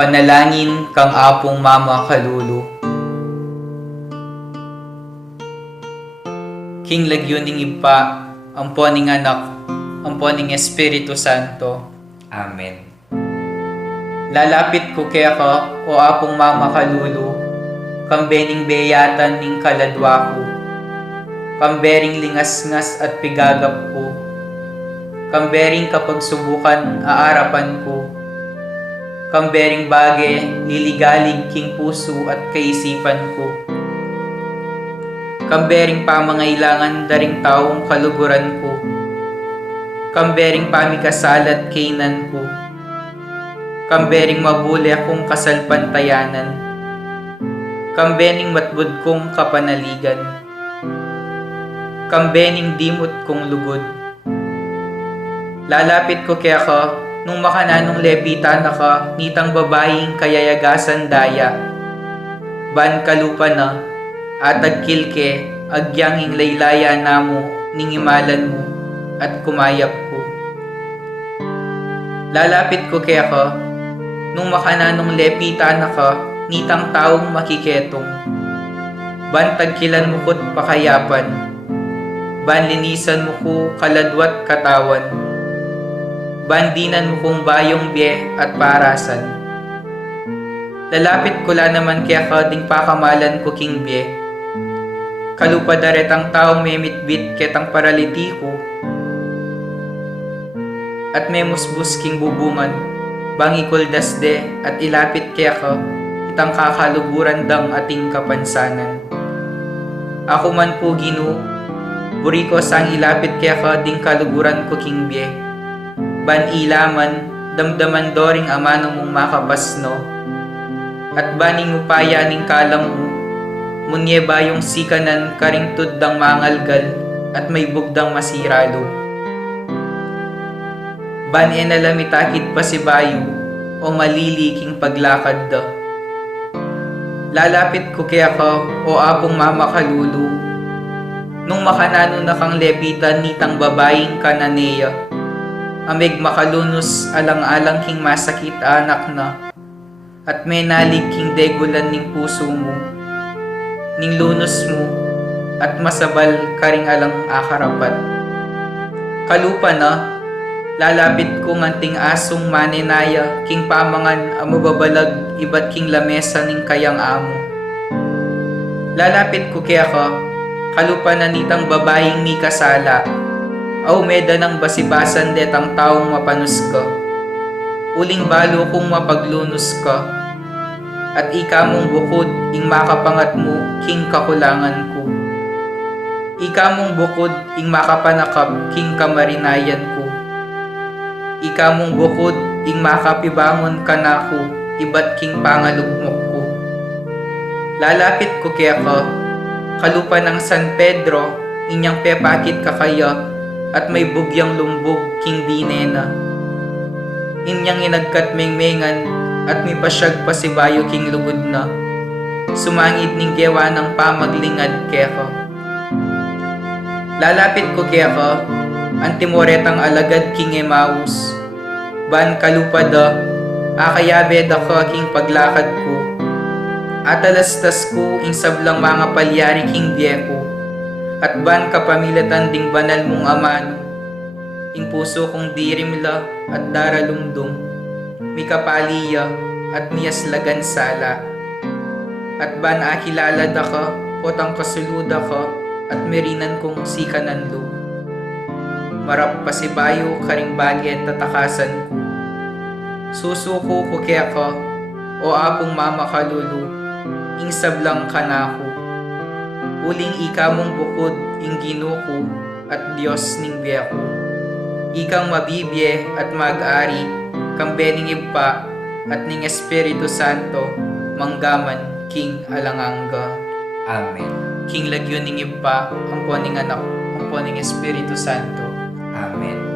Panalangin kang Apong Mama Kalulu. King lagyuning ipa, amponing anak, amponing Espiritu Santo. Amen. Lalapit ko kaya ka, o Apong Mama Kalulu, kambening beyatan ning kaladwa ko, kambering lingasngas at pigagap ko, kambering kapag subukan aarapan ko, kambering bage, liligalig king puso at kaisipan ko. Kambering pamangailangan daring taong kaluguran ko. Kambering pamikasalat kainan ko. Kambering mabuli akong kasalpantayanan. Kambening matbud kong kapanaligan. Kambening dimot kong lugod. Lalapit ko kaya ka, nung makananong lebita na ka, nitang babaeng kayayagasan daya. Ban kalupa na, atag kilke, agyanging laylaya namo, ningimalan mo, at kumayap ko. Lalapit ko kaya ka, nung makananong lepita na ka, nitang taong makiketong. Ban tagkilan mo ko't pakayapan, ban linisan mo ko kaladwat katawan, ban dinan mo kong bayong biye at parasan. Lalapit ko la naman kaya ka ding pakamalan ko king biye. Kalupadaret ang taong memitbit ketang paraliti ko, at memusbus king bubungan, bangi kuldasde at ilapit kaya ka, itang kakaluguran dang ating kapansanan. Ako man po Ginoo, buri ko sang ilapit kaya ka ding kaluguran ko king biye. Ban ilaman, damdaman doring amano mong makapasno, at baning upaya ning kalam mo, munye bayong sikanan karing tuddang mangalgal at may bugdang masiralo. Ban enalamitakid pa si bayo o maliliking paglakad da. Lalapit ko kaya ka, o Apong Mama Kalulu, nung makanano na kang lepitan nitang babaeng kananeya, amig makalunos alang-alang king masakit anak na, at may nalig king degulan ning puso mo, ning lunos mo, at masabal karing alang akarapat. Kalupa na, lalapit ko nganting asong manenaya, king pamangan amababalag ibat king lamesa ning kayang amo. Lalapit ko kaya ka, kalupa na nitang babaeng mi kasala, aw meda ng basibasan detang taong mapanus ka. Uling balo kong mapaglunos ka, at ika mong bukod ing makapangat mo king kakulangan ko. Ika mong bukod ing makapanakap king kamarinayan ko. Ika mong bukod ing makapibangon ka na ko, ibat king pangalugmok ko. Lalapit ko kaya ka, kalupa ng San Pedro, inyang pepakit kakaya, at may bugyang lumbog king dinena. Inyang inagkat mengmengan, at may pasyag pa si bayo king lugod na. Sumangid ning gewa ng pamaglingad kaya ka. Lalapit ko kaya ka, antimoretang alagad king Emmaus. Ban kalupada, akayabe da ka king paglakad ko. Atalastas ko ing sablang mga palyari king biyeko. At ban kapamilatan ding banal mong amano, ing puso kong dirimla at daralumdum, mi kapaliya at miyaslagan sala. At ban akilala da ka, potang kasuluda ka, at merinan kong sikanan lo. Marap pasibayo karing bagay at tatakasan ko. Susuko ko kaya ka, o Apong Mama Kalulu, ing sablang kanako. Uling ika mong bukod ing Ginoo ko at Diyos ning biyako. Ikang mabibye at mag-ari, kambening ipa at ning Espiritu Santo, manggaman king alangangga. Amen. King lagyon ning ipa, amponing anak, amponing Espiritu Santo. Amen.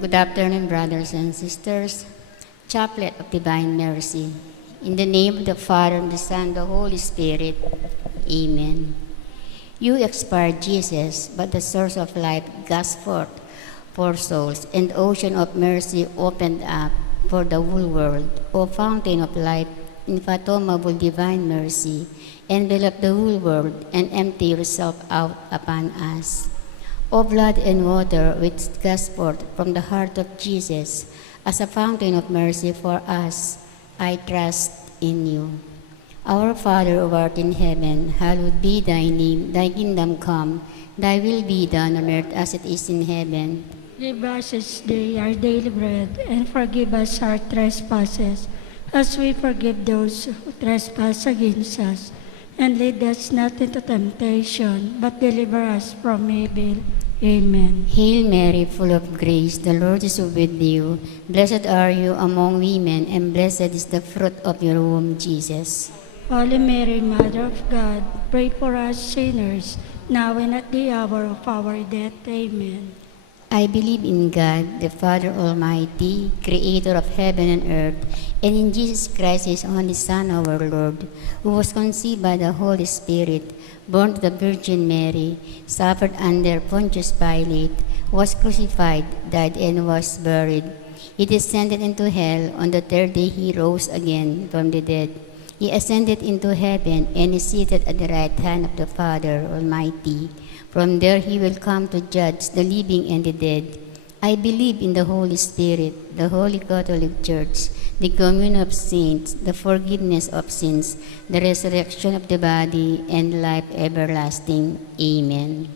Good afternoon, brothers and sisters. Chaplet of Divine Mercy. In the name of the Father, and the Son, and the Holy Spirit. Amen. You expired, Jesus, but the source of life gushing forth for souls, and the ocean of mercy opened up for the whole world. O fountain of life, infathomable divine mercy, envelop the whole world and empty yourself out upon us. O blood and water which gush forth from the heart of Jesus as a fountain of mercy for us, I trust in you. Our Father who art in heaven, hallowed be thy name. Thy kingdom come, thy will be done on earth as it is in heaven. Give us this day our daily bread, and forgive us our trespasses, as we forgive those who trespass against us. And lead us not into temptation, but deliver us from evil. Amen. Hail Mary, full of grace, the Lord is with you. Blessed are you among women, and blessed is the fruit of your womb, Jesus. Holy Mary, Mother of God, pray for us sinners, now and at the hour of our death. Amen. I believe in God, the Father Almighty, creator of heaven and earth, and in Jesus Christ, his only Son, our Lord, who was conceived by the Holy Spirit, born to the Virgin Mary, suffered under Pontius Pilate, was crucified, died, and was buried. He descended into hell. On the third day he rose again from the dead. He ascended into heaven and is seated at the right hand of the Father Almighty. From there he will come to judge the living and the dead. I believe in the Holy Spirit, the Holy Catholic Church, the communion of saints, the forgiveness of sins, the resurrection of the body, and life everlasting. Amen.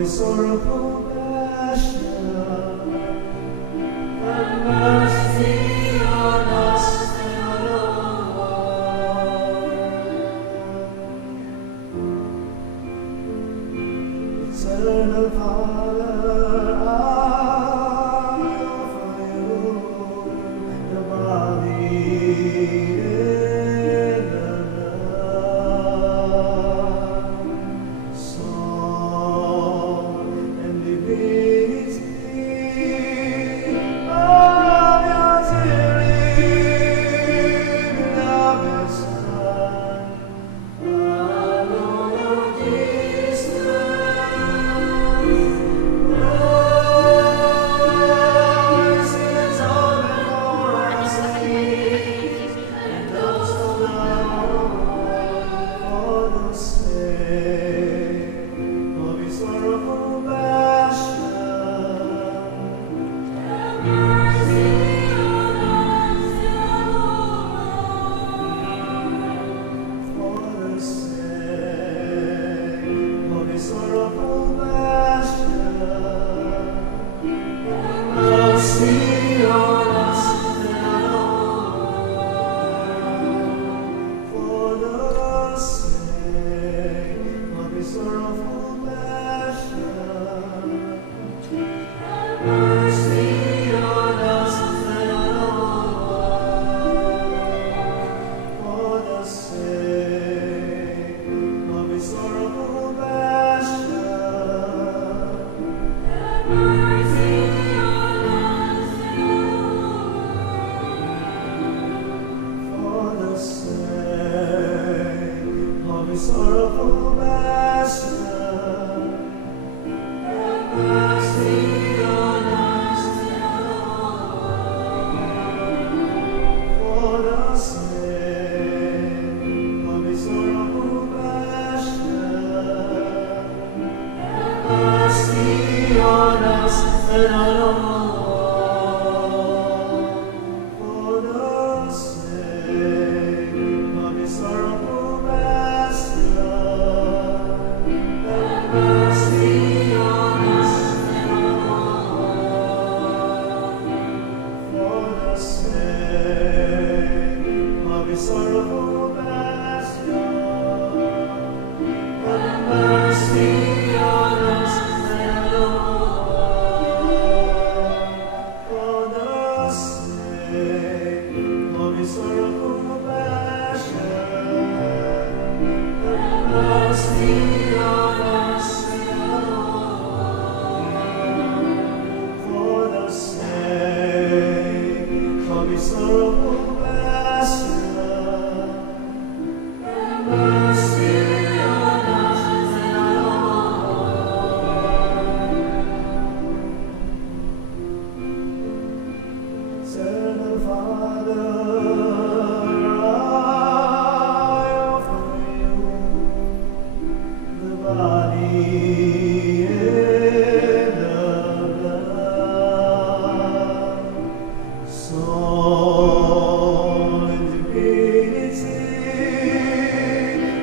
his sorrowful passion, have mercy on us and on all. Eternal Father, I offer you the body and the blood, soul and divinity of your dearly beloved Son, our Lord Jesus Christ, in atonement for our sins and those of the world, for the sake of his sorrowful passion. Have mercy on us, for the sake of his sorrowful passion. Have mercy on us and on all. For the sake of his sorrowful passion. Have mercy on us and on all. For the sake of his sorrowful passion. Have mercy on us and on all. For the sake of his sorrowful passion. Have mercy on us and on all. For the sake of his sorrowful passion. Have mercy on us and on all. For the sake of his sorrowful passion. Have mercy on us and on all. For the sake of his sorrowful passion. Have mercy on us and on all. For the sake of his sorrowful passion. Have mercy on us and on all. For the sake of his sorrowful passion. Have mercy on us and on all. Eternal Father, I offer you the body and the blood, soul and divinity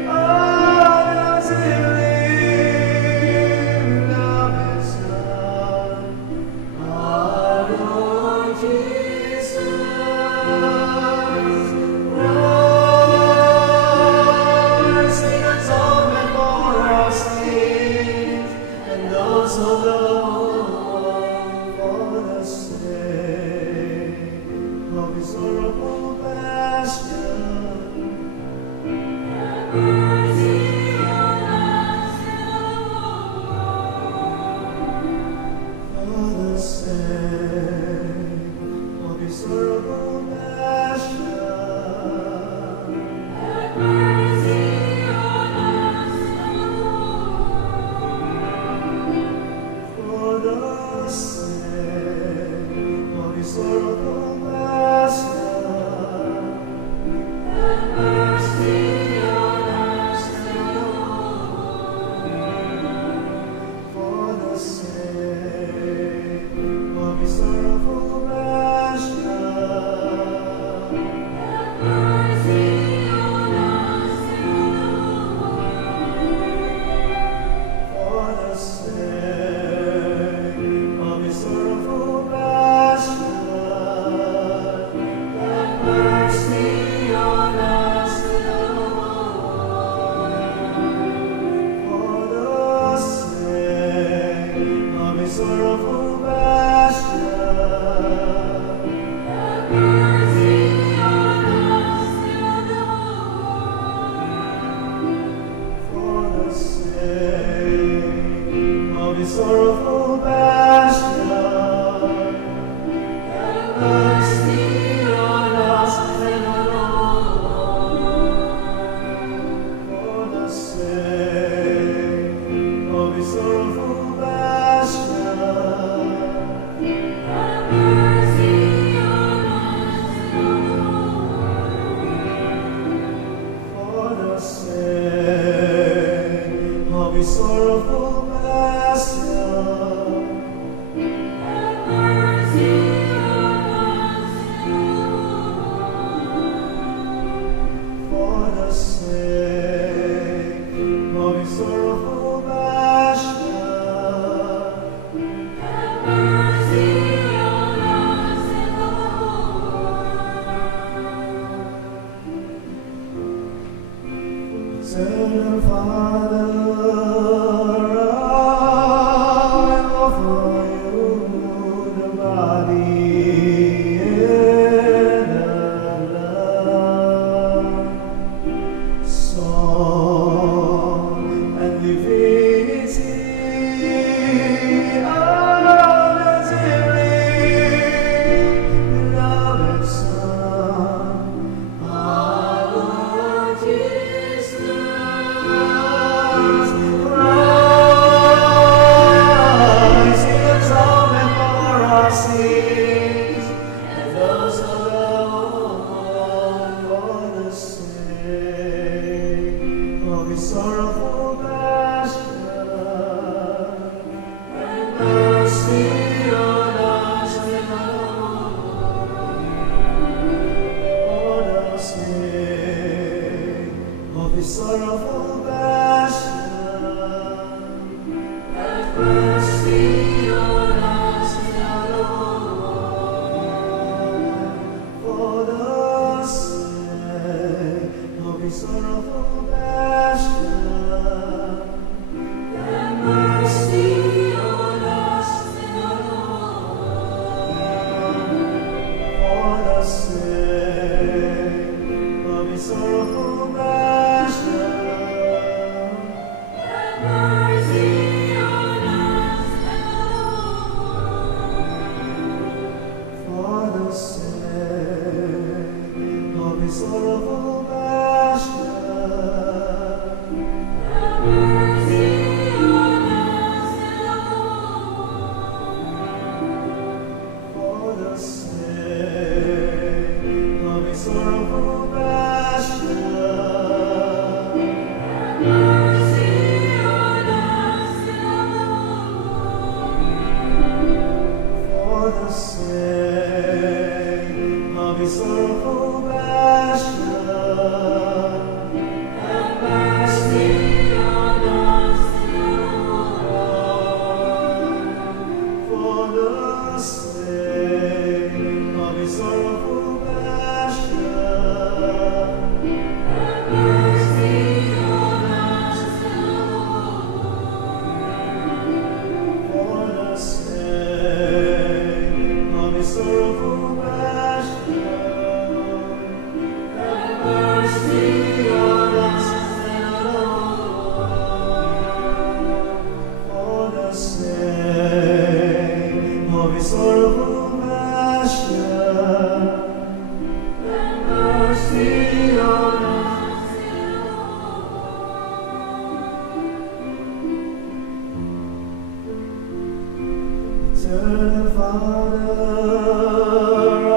of your dearly beloved Son, our Lord Jesus Christ, in atonement for our sins and those of the world, for the sake of his sorrowful passion. Have mercy on us and on all. For the sake of his sorrowful passion. Have mercy on us and on all. For his sorrowful passion. Have mercy on us and on all. For the sake of his sorrowful passion. Have mercy on us and on all. For the sake of his sorrowful passion. Have mercy on us and for the sake of his sorrowful passion. Have mercy on us and Eternal Father, I offer you the body and the blood, soul and divinity of the dearly beloved Son, our Lord Jesus Christ, in atonement for our sins and those of the world, for the sake of his sorrowful passion. Have mercy on us and on all. For the sake of his sorrowful passion. Have mercy on us and on all. For the sake of his sorrowful passion. Have mercy on us and on all. For the sake of his sorrowful passion. Have mercy on us and on all. For the sake of his sorrowful passion. Have mercy on us and on all. For the sake of his sorrowful passion. Have mercy on us and on all. For the sake of his sorrowful passion. Have mercy on us and on all. For the sake of his sorrowful passion. Have mercy on us and on all. For the sake of his sorrowful passion. Have mercy on us and on all. For the sake of his sorrowful passion. Have mercy on us and on all. Eternal Father, I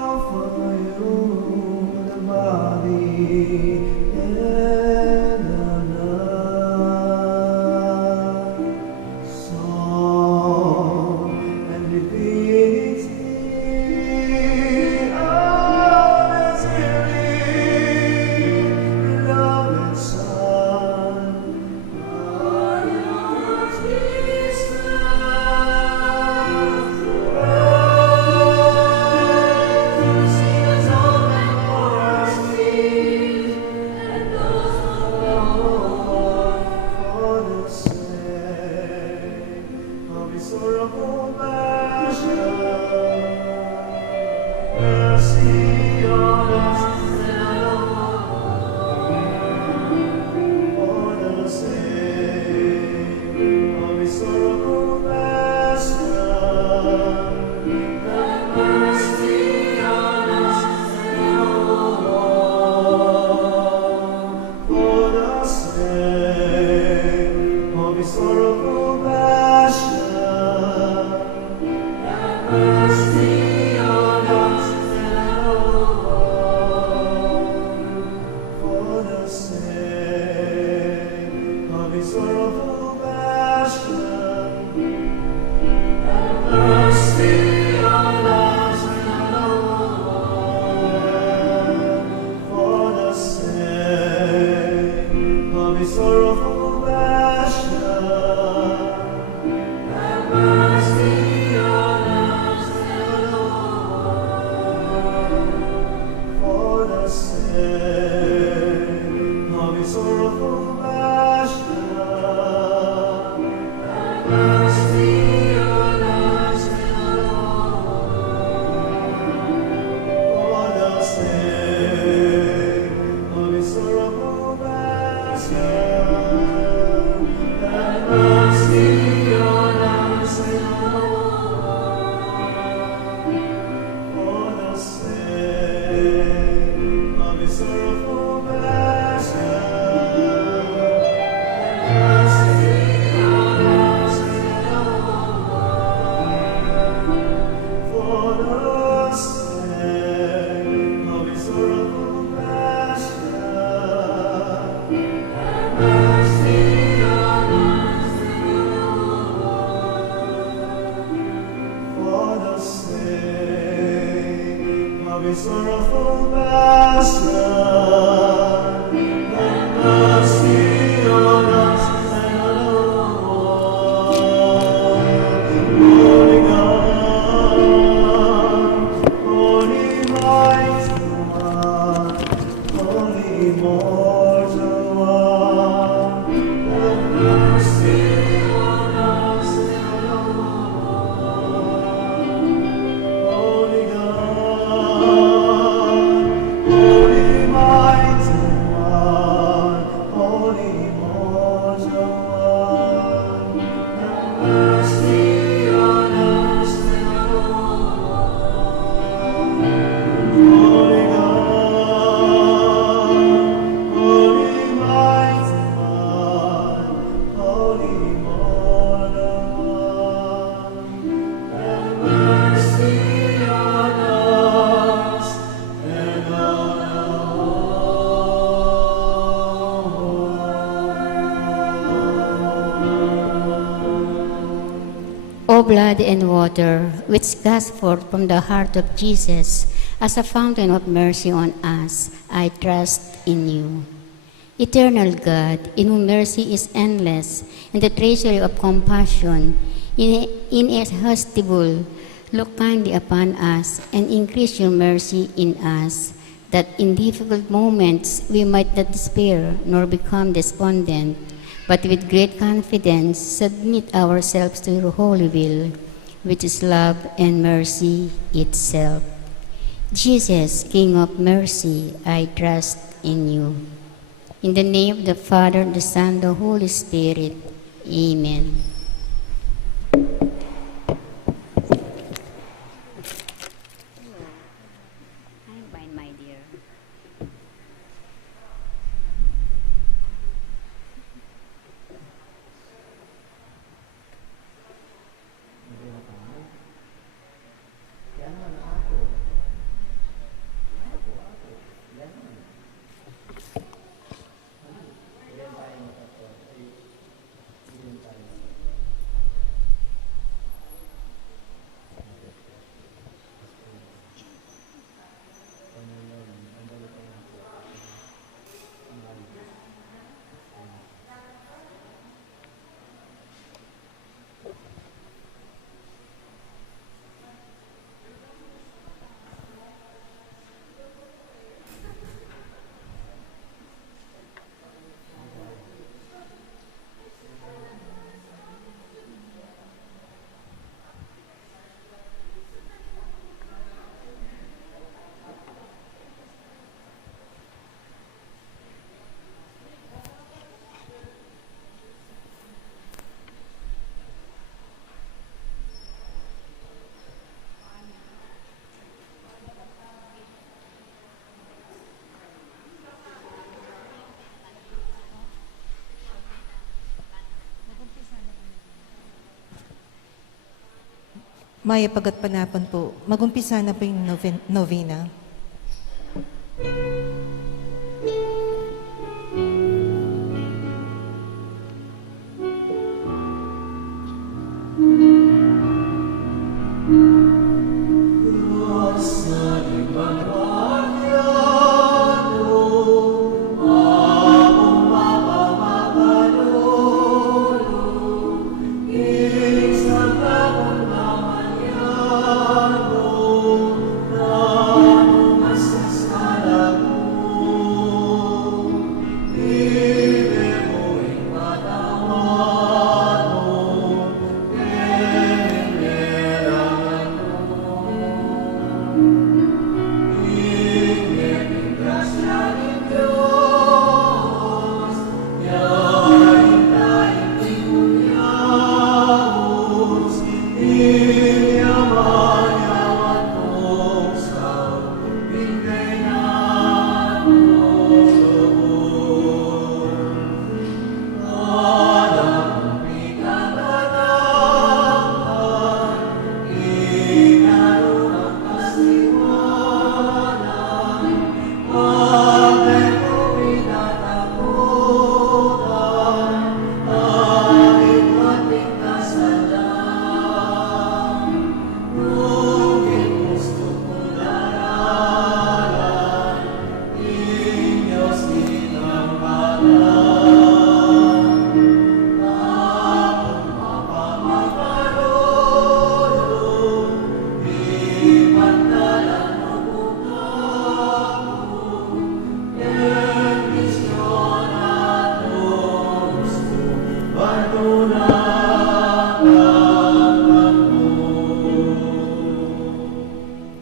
offer you the body and the blood, soul and divinity of his dearly beloved Son, our Lord Jesus sorrowful passion, have mercy on us, Lord, for the sake of His sorrowful passion. Have mercy on us, Lord, for the sake of His sorrowful passion. Have mercy on us, Lord, for the sake of His sorrowful passion. Have mercy on us, Lord, for the sake of His sorrowful passion. Have mercy on us, Lord, for the sake of His sorrowful passion. Have mercy on us, for the sake of His sorrowful passion. Have mercy on us, Lord. Holy God, Holy Mighty One, Holy Immortal One, have mercy on us, Lord. Holy God, Holy Mighty One, Holy Immortal One, have mercy on us, Lord. Holy God, Holy Mighty One, Holy Immortal One, have mercy on us and on O blood and water, which gush forth from the heart of Jesus as a fountain of mercy on us, I trust in you. Eternal God, in whom mercy is endless, and the treasury of compassion inexhaustible, look kindly upon us and increase your mercy in us, that in difficult moments we might not despair nor become despondent, but with great confidence submit ourselves to your holy will, which is love and mercy itself. Jesus, King of mercy, I trust in you. In the name of the Father, the Son, the Holy Spirit. Amen. I'm fine, my dear. Maya Pagatpanapan po, mag-umpisa na po yung novena.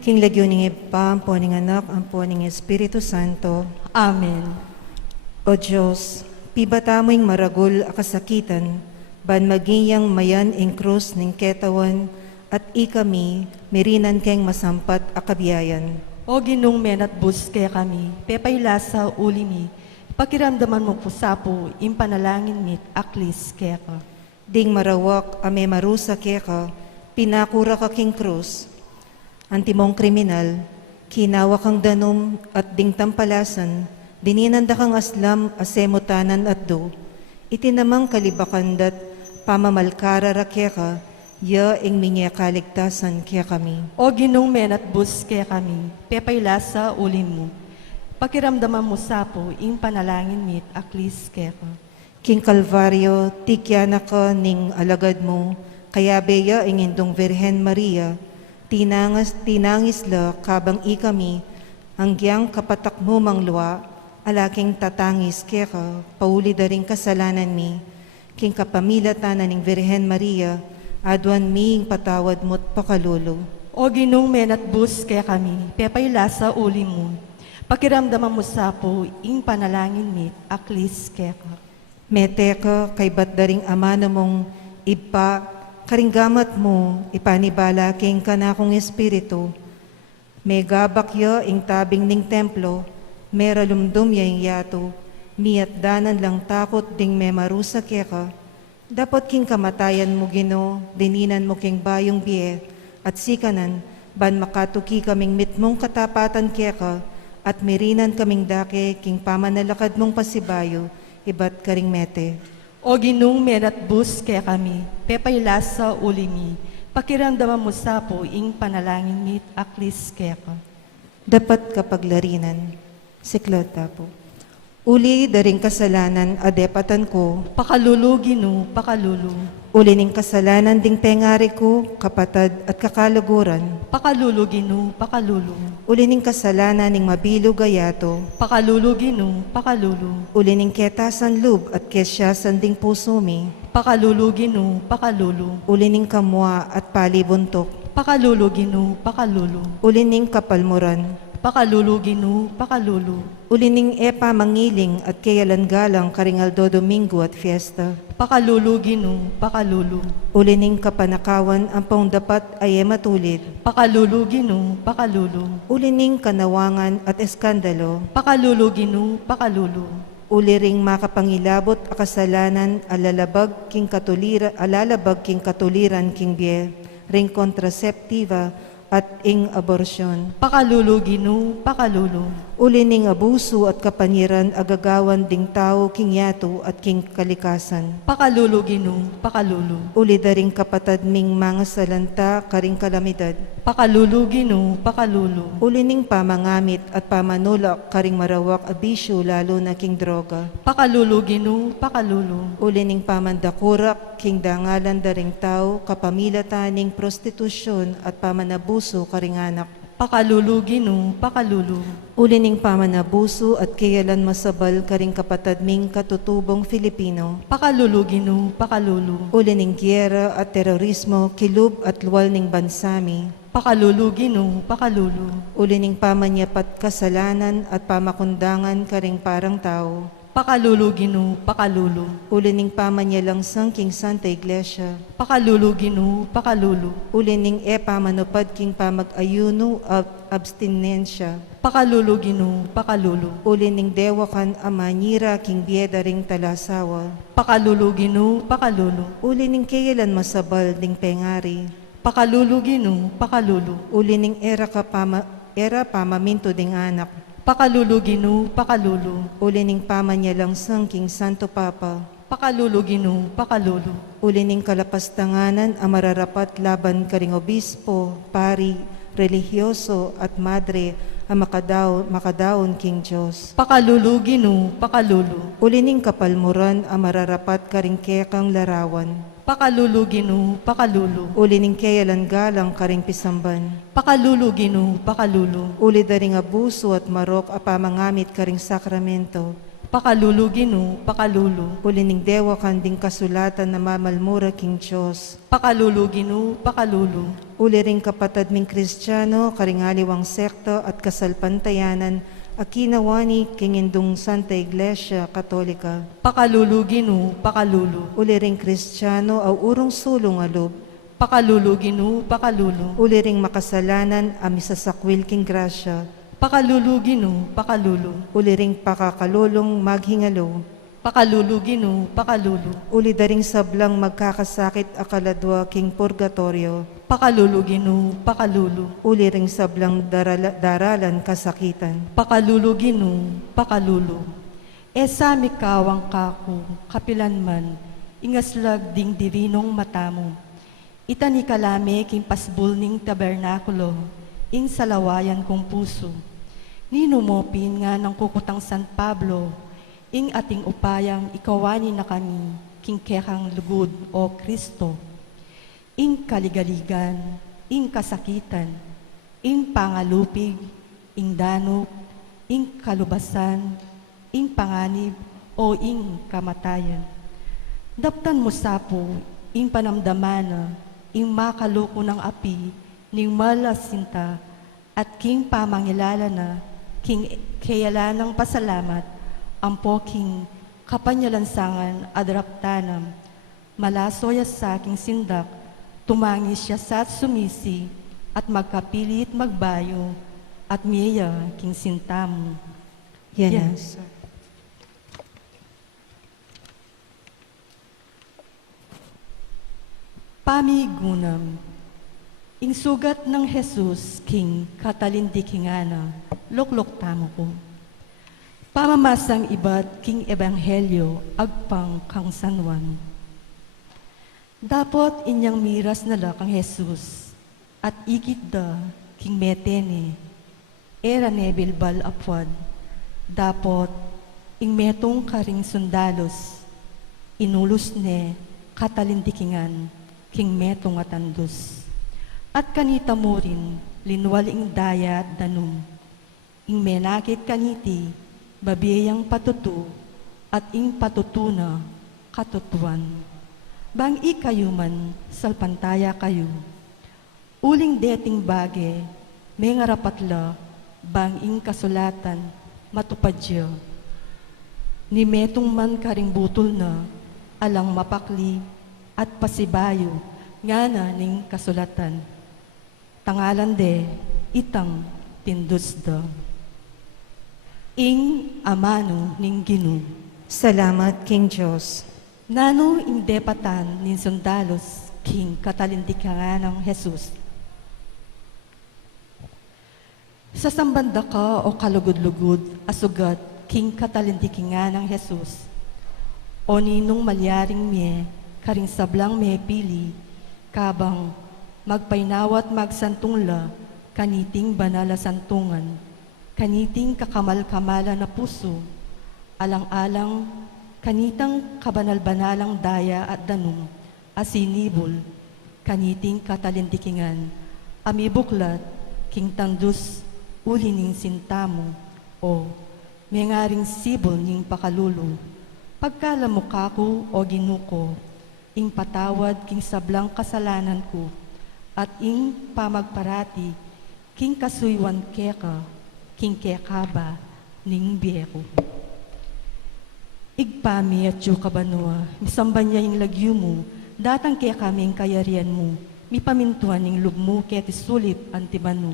King lagyoning ipa, ampo ning anak, ampo ning Espiritu Santo. Amen. O Diyos, pibata mo'y maragul akasakitan, ban magiyang mayan ing krus ning ketawan, at ikami, mirinan keng masampat akabiyayan. O ginong men at bus kaya kami, pepayla sa uli mi, pakiramdaman mo pusapo, impanalangin mit, aklis kaya ka. Ding marawak ame marusa keka, pinakura ka king krus. Antimong kriminal, kinawa kang danom at ding tampalasan, dininanda kang aslam asemutanan at do. Itinamang kalibakandat, pamamalkara rakeka, ya ing minya kaligtasan kaya kami. O ginong men at bus kaya kami, pepayla sa uli mo, pakiramdaman mo sapo, impanalangin mit, aklis kaya ka. King Kalbaryo, tikyana ka ning alagad mo, kaya beya ing indong Virhen Maria, tinangis la kabang ikami, hanggang kapatak mo manglua, alaking tatangis keka, pauli daring kasalanan mi, king kapamilatan ning Virhen Maria, adwan ming patawad mo't pakalulu. O ginong men at bus kaya kami, pepayla sa uli mo, pakiramdaman mo sapo, impanalangin mit, aklis kaya ka. Meteka kay ba't daring amano mong ipa, karinggamat mo, ipanibala king kanakong espiritu. May gabakya ing tabing ning templo, mera lumdum yang yato, miat danan lang takot ding may marusa keka. Dapat king kamatayan mo Gino, dininan mo king bayong biye, at sikanan, ban makatuki kaming mitmong katapatan keka, at mirinan kaming dake king pamanalakad mong pasibayo, ibat karing mete. O ginong men at bus kaya kami, pepayla sa uli mi, pakiramdaman mo sapo, ing panalangin mit, aklis kaya ka. Dapat kapag larinan, siklota po. Uli daring kasalanan adepatan ko, Pakalulu gino, pakalulu. uli ning kasalanan ding pengari ko, kapatad at kakalaguran. Pakalulu gino, pakalulu. Uli ning kasalanan ning mabilog gayato, Pakalulu gino, pakalulu. uli ning ketasan lub at kesyasan ding puso mi. Pakalulu gino, pakalulu. Uli ning kamwa at palibuntok, Pakalulu gino, pakalulu. uli ning kapalmuran. Pakalulu gino, pakalulu. Uli ning epa mangiling at kayalan galang karingaldo Domingo at fiesta. Pakalulu gino, pakalulu. Uli ning kapanakawan ang pong dapat ay matulid. Pakalulu gino, pakalulu. Uli ning kanawangan at eskandalo. Pakalulu gino, pakalulu. Uli ring makapangilabot a kasalanan alalabag king katuliran king biye, ring kontraseptiva at ing aborsyon. Pakalulu gino, pakalulu. Uli ning abuso at kapanyiran agagawan ding tao king yato at king kalikasan. Pakalulu gino, pakalulu. Uli daring kapatad ming mga salanta karing kalamidad. Pakalulu gino, pakalulu. Uli ning pamangamit at pamanulak karing marawak abisyo lalo na king droga. Pakalulu gino, pakalulu. Uli ning pamandakurak king dangalan daring tao kapamilatan ning prostitusyon at pamanabuso karing anak. Pakalulu gino, pakalulu. Uli ning pamanabuso at kayalan masabal karing kapatad ming katutubong Filipino. Pakalulu gino, pakalulu. Uli ning gyera at terorismo, kilub at luwal ning bansami. Pakalulu gino, pakalulu. Uli ning pamanyapat kasalanan at pamakundangan karing parang tao. Pakalulu gino, pakalulu. Uli ning pamanyalangsang king Santa Iglesia. Pakalulu gino, pakalulu. Uli ning pamanupad king pamag-ayuno at abstinensya. Pakalulu gino, pakalulu. Uli ning dewakan amanyira king bieda ring talasawa. Pakalulu gino, pakalulu. Uli ning kayalan masabal ding pengari. Pakalulu gino, pakalulu. Uli ning era pamaminto ding anak. Pakalulu gino, pakalulu. Uli ning pamanyalangsang king Santo Papa. Pakalulu gino, pakalulu. Uli ning kalapastanganan ang mararapat laban karing obispo, pari, religyoso at madre ang makadaon king Diyos. Pakalulu gino, pakalulu. Uli ning kapalmuran ang mararapat karing kekang larawan. Pakalulu gino, pakalulu. Uli ning kayalan galang karing pisamban. Pakalulu gino, pakalulu. Uli daring abuso at marok a pamangamit karing sakramento. Pakalulu Ginoo, pakalulu. Ulining dewa kanding kasulatan na mamalmura king Diyos. Pakalulu Ginoo, pakalulu. Uli ring kapatad ming Kristiyano, karingaliwang sekta at kasalpantayanan, akinawani king indung Santa Iglesia Katolika. Pakalulu Ginoo, pakalulu. Uli ring Kristiyano, au urong sulong alub. Pakalulu Ginoo, pakalulu. Uli ring makasalanan, amisasakwil king grasya. Pakalulu Ginoo, pakalulu. Uli ring pakakalulong maghingalo. Pakalulu Ginoo, pakalulu. Uli daring sablang magkakasakit akaladwa king purgatorio. Pakalulu Ginoo, pakalulu. Uli ring sablang daralan kasakitan. Pakalulu Ginoo, pakalulu. Esa mikawang kako, kapilanman, ingaslag ding dirinong matamo. Itani kalame king pasbul ning tabernakulo, ing salawayan kong puso. Ninumopin nga ng kukutang San Pablo, ing ating upayang ikawani na kami, king kekang lugod o Kristo. Ing kaligaligan, ing kasakitan, ing pangalupig, ing danok, ing kalubasan, ing panganib, o ing kamatayan. Daptan mo sapo, ing panamdamana, ing makaluko ng api, ning malasinta, at king pamangilala na, king kayala ng pasalamat, ampo king kapanyalansangan adraptanam, malasoya sa aking sindak, tumangis siya sa sumisi, at magkapilit magbayo, at miya king sintamo. Yanas. Pamigunam, ing sugat ng Jesus, king katalindikingana, loklok tamo ko. Pamamasang iba't king ebanghelyo, agpang kang sanwan. Dapat inyang miras na kang Jesus, at ikit da king metene, era nebil bal apwan. Dapat ing metong karing sundalos, inulos ne katalindikingan, king metong atandos. At kanita mo rin, linwal ing daya at danum, ing menakit kaniti, babiyang patutu, at ing patutuna, katutuan. Bang ikayo man, salpantaya kayo, uling deting bage, may ngarapatla, bang ing kasulatan, matupadya. Ni metong man karing butol na, alang mapakli, at pasibayo, nga na ning kasulatan. Tangalan de, itang tindus da. Ing amano ning Ginoo. Salamat king Diyos. Nano ing depatan nin sundalos, king katalindikangan ng Jesus. Sa sambanda ka o kalugod-lugod, asugat, king katalindikingan ng Jesus. O ninong malyaring miye, karing sablang may pili, kabang magpainawat magsantungla, kaniting banala santungan, kaniting kakamal-kamala na puso, alang-alang, kanitang kabanal-banalang daya at danum, asinibol, kaniting katalindikingan, amibuklat, king tandus, ulining sintamo, o mengaring sibol ning pakalulu, pagkalamuka ko o ginuko, ing patawad king sablang kasalanan ko, at ing pamagparati, king kasuywan keka, king kekaba, ning biyeko. Igpami at yu kabanua, misamban niya yung lagyo mo, datang kaya kaming kayarian mo, mi pamintuan ning lugmo kaya tisulip antibano.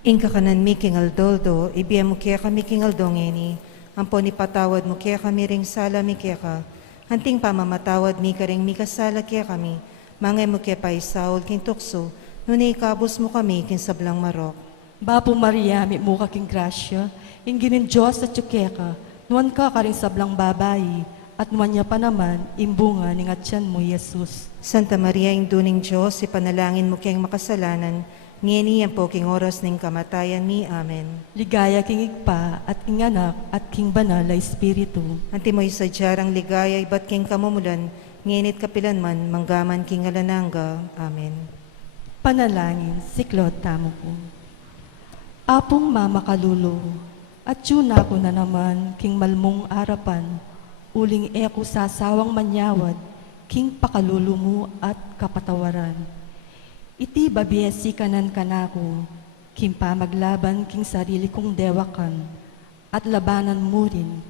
Inka kanan mi king aldoldo, ibiya mo kaya kami king aldongeni, ampo ni patawad mo kaya kami ring sala mi kaya ka, hanting pamamatawad mi ka ring mi kasala kaya kami, mangay mo kaya pa isaul king tukso, nunay ikabos mo kami king sablang marok. Bapo Maria, mi mo king grasya, inginin Diyos at yukeka, nuan ka karing sablang babayi, at nuan niya pa naman, imbunga ning atyan mo, Jesus. Santa Maria, induning Diyos, ipanalangin mo kayang makasalanan, ngeni ang poking oras ng kamatayan mi. Amen. Ligaya king igpa, at king anak, at king banal na Espiritu. Anti mo'y sadyarang ligaya, iba't king kamumulan, ngenit kapilanman, manggaman king alananga. Amen. Panalangin, siklot tamo ko. Apong Mama Kalulo, At yun ako na naman, king malmong arapan, uling eko sa sawang manyawad, king pakalulu mo at kapatawaran. Iti babiesi kanan kanako, king pamaglaban king sarili kong dewakan, at labanan mo rin,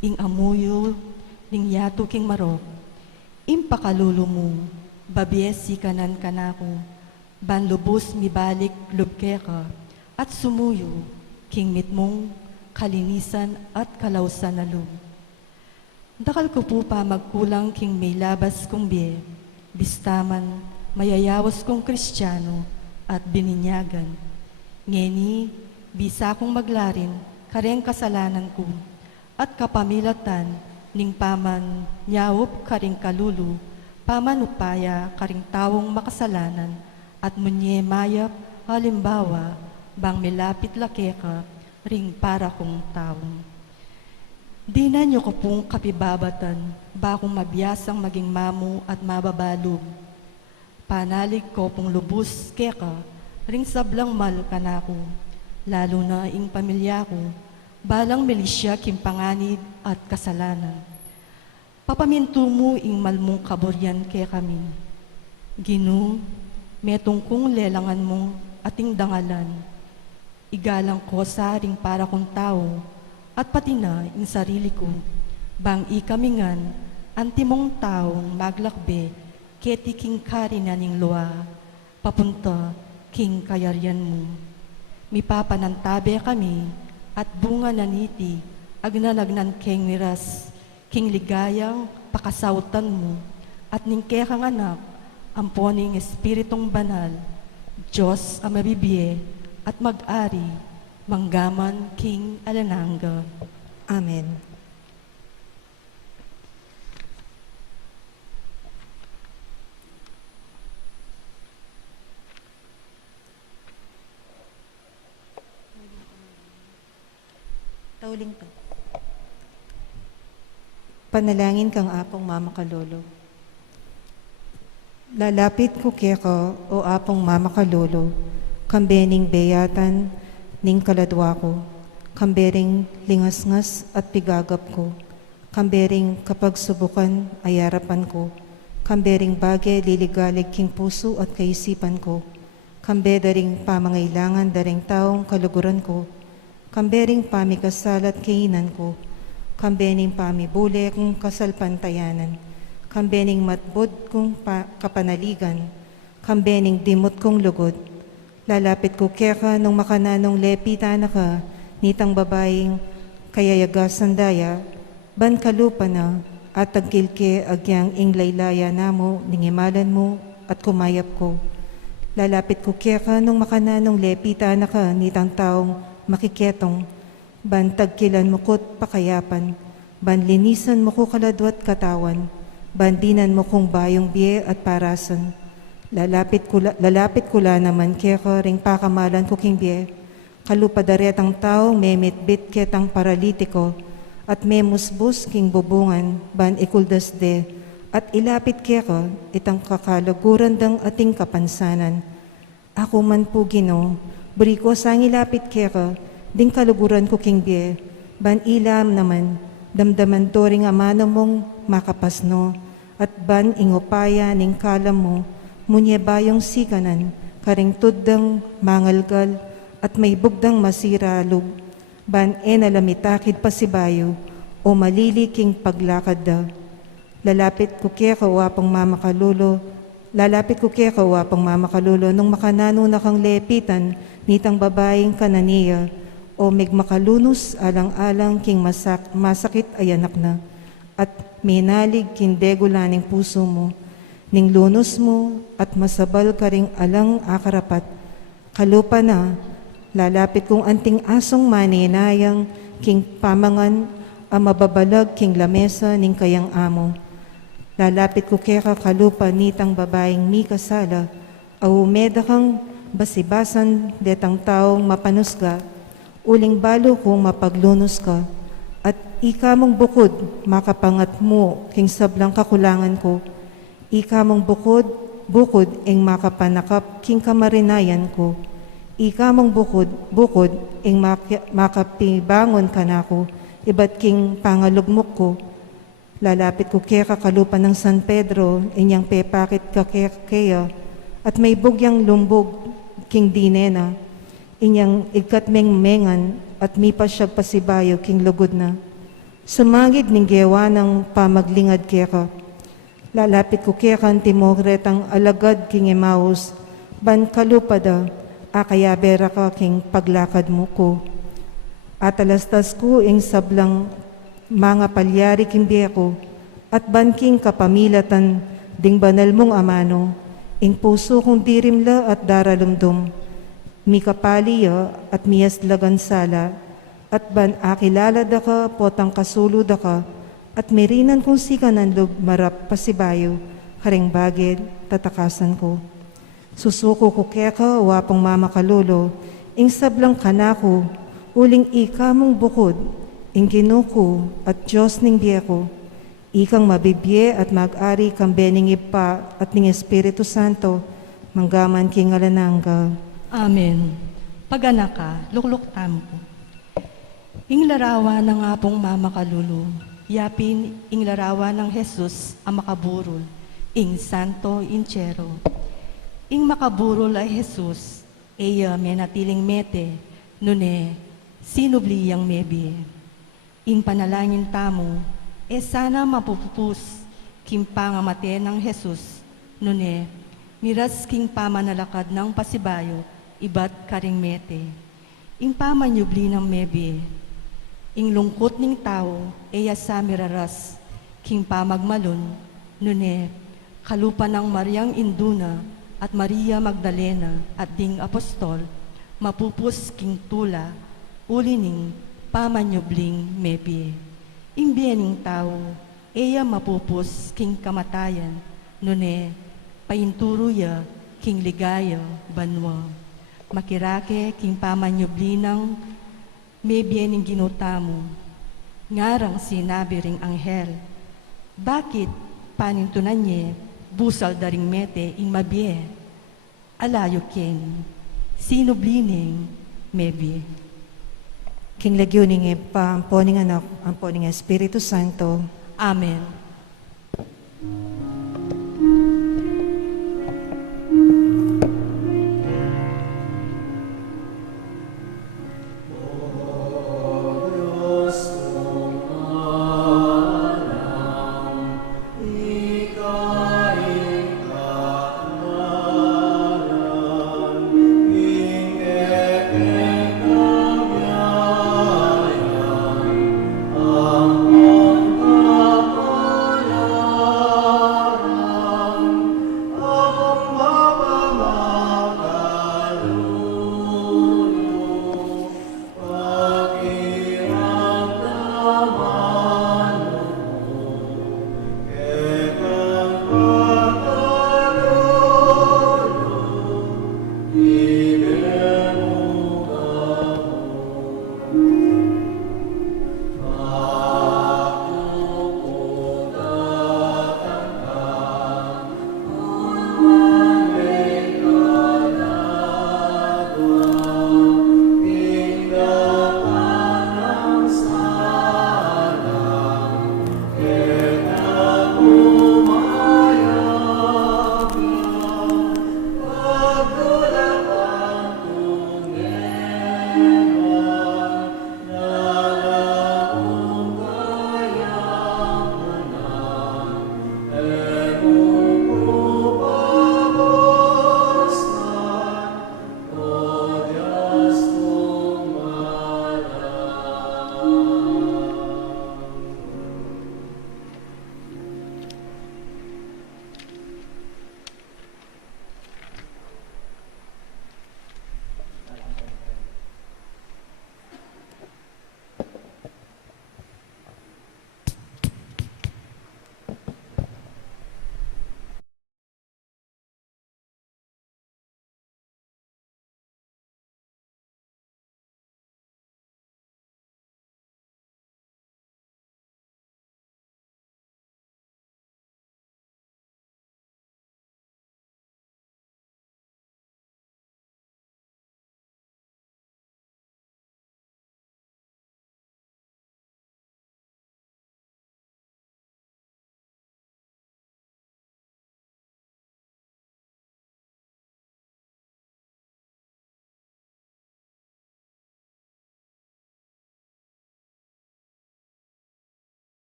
ing amuyo, ning yato king marok. Impakalulu mo, babiesi kanan kanako, banlubos mibalik lubkeka, at sumuyo, king mitmong kalinisan at kalawsan na lum. Dakal ko po pa magkulang king may labas kong biye, bistaman mayayawas kong Kristiyano at bininyagan. Ngeni, bisa kong maglarin, kareng kasalanan ko, at kapamilatan, ning paman nyawop karing kalulu, pamanupaya karing tawong makasalanan, at munye mayap halimbawa, bang milapit lakeka, ring para kong taong. Di na nyo ko pong kapibabatan, bakong mabiyasang maging mamu at mababalog. Panalig ko pong lubos keka, ring sablang mal kanako, lalo na ing pamilya ko, balang milisya kim panganib at kasalanan. Papaminto mo ing malmong kaburyan kaya kami. Ginu, metong kong lelangan mo ating dangalan. Igalang ko sa ring para kong tao, at pati na ing sarili ko, bang ikamingan, antimong taong maglakbe, keti king kari na ning luwa, papunta king kayaryan mo. Mipapanantabe kami, at bunga na niti, agnalagnan keng miras, king ligayang pakasautan mo, at ning kekang anak, amponing espiritong banal, Diyos ang mabibiye, at mag-ari, manggaman king alananga. Amen. Tauling to. Panalangin kang apong Mama Kalolo. Lalapit ko keka o apong Mama Kalolo, kambening beyatan, ning kaladwa ko, kambering lingasngas at pigagap ko, kambering kapag subukan ayarapan ko, kambering bagay liligalig king puso at kaisipan ko, kambe daring pamangailangan daring taong kaluguran ko, kambering pamikasal at kainan ko, kambening pamibule kung kasalpantayanan, kambening matbod kung kapanaligan, kambening dimot kong lugod. Lalapit ko keka nung makananong lepita na ka, nitang babaeng kayayagasan daya, ban kalupa na, at tagkilke agyang inglaylaya namo, ningimalan mo, at kumayap ko. Lalapit ko keka nung makananong lepita na ka, nitang taong makiketong, ban tagkilan mo ko't pakayapan, ban linisan mo ko kaladwat katawan, ban dinan mo kong bayong biye at parasan. Lalapit ko la naman keka ring pakamalan ko king biye, kalupadaretang taong memitbit ketang paralitiko, at memusbus king bubungan, ban ikuldas de, at ilapit keka itang kakalaguran dang ating kapansanan. Ako man po Ginoo, Briko sang ilapit keka, ding kaluguran ko king biye, ban ilam naman, damdaman to ring amano mong makapasno, at ban ingopaya ning kalam mo, munye bayong sikanan, karing tuddang mangalgal, at may bugdang masiralog, ban enalamitakid pasibayo, o malili king paglakad da. Lalapit ko keka wapang Mama Kalolo, nung makanano na kang lepitan, nitang babaeng kananiya, o migmakalunus alang-alang king masakit ay anak na, at minalig king degulaning puso mo, ning lunos mo, at masabal ka ring alang akarapat, kalupa na, lalapit kong anting asong maninayang, king pamangan, ang mababalag king lamesa ning kayang amo. Lalapit ko keka kalupa nitang babaeng mi kasala, awumeda kang basibasan detang taong mapanusga, uling balo kong mapaglunos ka, at ika mong bukod makapangat mo king sablang kakulangan ko, ika mong bukod ing makapanakap king kamarinayan ko, ika mong bukod, ing makapibangon ka na ko, iba't king pangalugmok ko, lalapit ko kaya kakalupan ng San Pedro, inyang pepakit ka kaya, at may bugyang lumbog, king dinena, inyang ikat mengan, at mipasyag pasibayo, king lugod na. Sumagid ning gewa ng pamaglingad kaya ka, lalapit ko kaya kan timoretang alagad king Emmaus, ban kalupada, akaya bera ka king paglakad mo ko. At alastas ko ing sablang mga palyari king biyako, at banking kapamilatan ding banal mong amano, ing puso kong dirimla at daralumdum, mi kapaliya at miyas lagansala, at ban akilala da ka, potang kasulo da ka, at merinan kong sikanan lug marap pasibayo, karing bagid, tatakasan ko. Susuko ko kaya ka, wapang mama kalulo, ing sablang kanako, uling ika mong bukod, ing ginuko at Diyos ning biyeko, ikang mabibye at mag-ari kang bening ipa at ning Espiritu Santo, manggaman king alanangga. Amen. Pagana ka, lukluk tamo ko. Ing larawan ng nga pong mama kalulo, yapin ing larawan ng Jesus ang makaburol, ing Santo Inchero. Ing makaburol ay Jesus, eya menatiling mete, nune, sinubli yang mebi. Ing panalangin tamo, sana mapupupus, kim pangamate ng Jesus, nune, miras king pamanalakad ng pasibayo, ibat karing mete. Ing pamanyubli ng mebi, ing lungkot ning tao, eya sa miraras, king pamagmalon, nune, kalupa ng Mariang Induna, at Maria Magdalena at ding apostol, mapupus king tula, ulining pamanyubling mebi. Ing biening tao, eya mapupus king kamatayan, nune, painturuya king ligaya banwa. Makirake king pamanyubli ng mebiening ginutamo, ngarang sinabi ring anghel, bakit panintunan niya, busal daring mete ing mabie, alayo ken, sinublining mebi. King lagyuning ipa, amponing anak, amponing Espiritu Santo. Amen.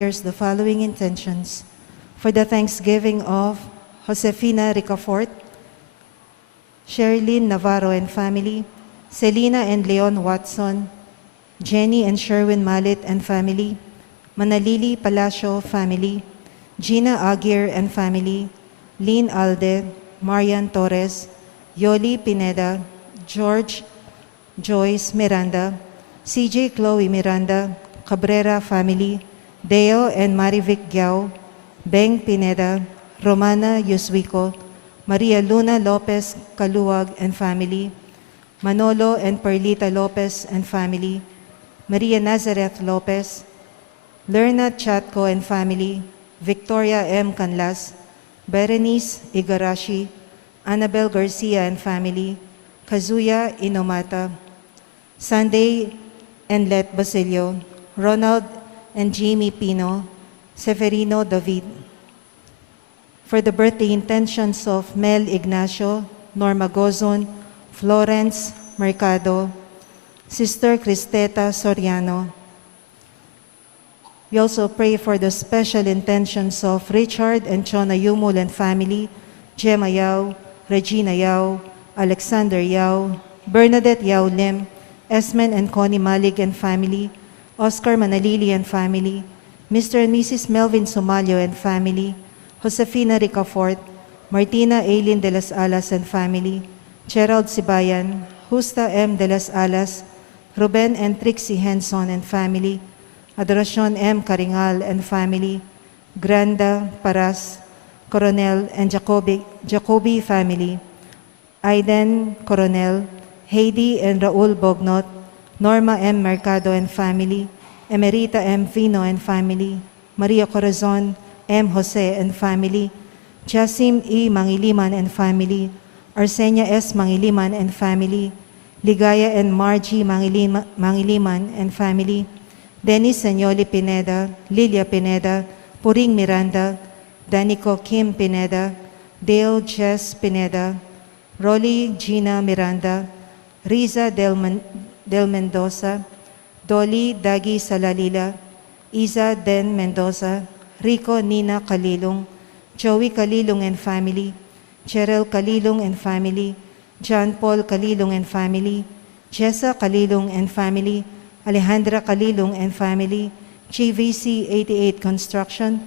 Here's the following intentions. For the thanksgiving of Josefina Ricafort, Sherilyn Navarro and family, Selena and Leon Watson, Jenny and Sherwin Mallet and family, Manalili Palacio family, Gina Aguirre and family, Lynn Alde, Marian Torres, Yoli Pineda, George Joyce Miranda, CJ Chloe Miranda, Cabrera family, Deo and Marivic Giao, Beng Pineda, Romana Yuswico, Maria Luna Lopez Caluwag and family, Manolo and Perlita Lopez and family, Maria Nazareth Lopez, Lerna Chatco and family, Victoria M. Canlas, Berenice Igarashi, Annabel Garcia and family, Kazuya Inomata, Sunday and Let Basilio, Ronald and Jimmy Pino, Severino David. For the birthday intentions of Mel Ignacio, Norma Gozon, Florence Mercado, Sister Cristeta Soriano. We also pray for the special intentions of Richard and Chona Yumul and family, Gemma Yao, Regina Yao, Alexander Yao, Bernadette Yao Lim, Esmen and Connie Malig and family, Oscar Manalili and family, Mr. and Mrs. Melvin Somalio and family, Josefina Ricafort, Martina Aileen de las Alas and family, Gerald Sibayan, Justa M. de las Alas, Ruben and Trixie Henson and family, Adoracion M. Caringal and family, Granda Paras, Coronel and Jacoby family, Aiden Coronel, Heidi and Raul Bognot, Norma M. Mercado and family, Emerita M. Fino and family, Maria Corazon M. Jose and family, Jasim E. Mangiliman and family, Arsenia S. Mangiliman and family, Ligaya and Margie Mangiliman and family, Dennis Sanyoli Pineda, Lilia Pineda, Puring Miranda, Danico Kim Pineda, Dale Jess Pineda, Rolly Gina Miranda, Riza Del Mendoza, Dolly Dagi Salalila, Isa Den Mendoza, Rico Nina Kalilong, Joey Kalilong and family, Cheryl Kalilong and family, John Paul Kalilong and family, Jessa Kalilong and family, Alejandra Kalilong and family, GVC 88 Construction,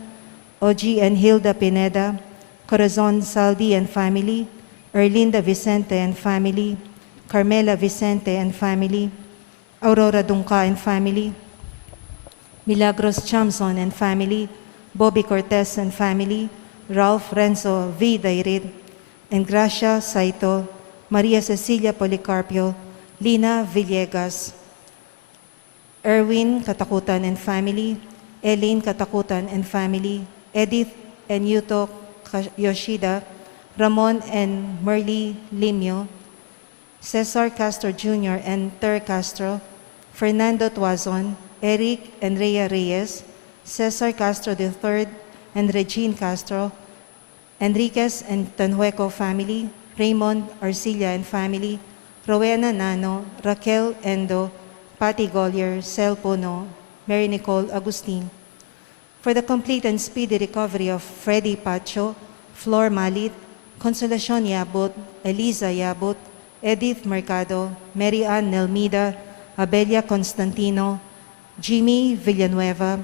OG and Hilda Pineda, Corazon Saldi and family, Erlinda Vicente and family, Carmela Vicente and family, Aurora Dunca and family, Milagros Chamson and family, Bobby Cortez and family, Ralph Renzo V. Dairid, and Gracia Saito, Maria Cecilia Policarpio, Lina Villegas, Erwin Katakutan and family, Eileen Katakutan and family, Edith and Yuto Yoshida, Ramon and Merly Limio, Cesar Castro Jr. and Ter Castro, Fernando Tuazon, Eric and Rhea Reyes, Cesar Castro III and Regine Castro, Enriquez and Tanhueco family, Raymond Arcilla and family, Rowena Nano, Raquel Endo, Patty Gollier, Sel Puno, Mary Nicole Agustin. For the complete and speedy recovery of Freddy Pacho, Flor Malit, Consolacion Yabut, Eliza Yabut, Edith Mercado, Mary Ann Nelmida, Abelia Constantino, Jimmy Villanueva,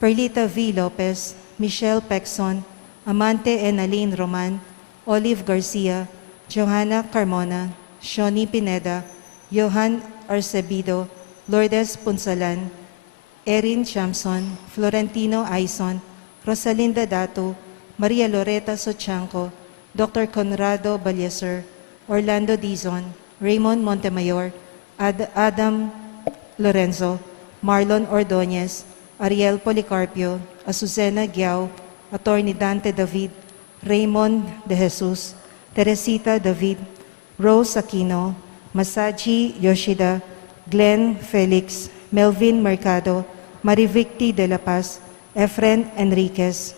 Perlita V. Lopez, Michelle Pexon, Amante and Aline Roman, Olive Garcia, Johanna Carmona, Shoni Pineda, Johan Arcebido, Lourdes Punsalan, Erin Chamson, Florentino Aison, Rosalinda Dato, Maria Loreta Sochanco, Dr. Conrado Balyeser, Orlando Dizon, Raymond Montemayor, Adam Lorenzo, Marlon Ordonez, Ariel Policarpio, Azucena Giao, Attorney Dante David, Raymond De Jesus, Teresita David, Rose Aquino, Masaji Yoshida, Glenn Felix, Melvin Mercado, Marivicti De La Paz, Efren Enriquez.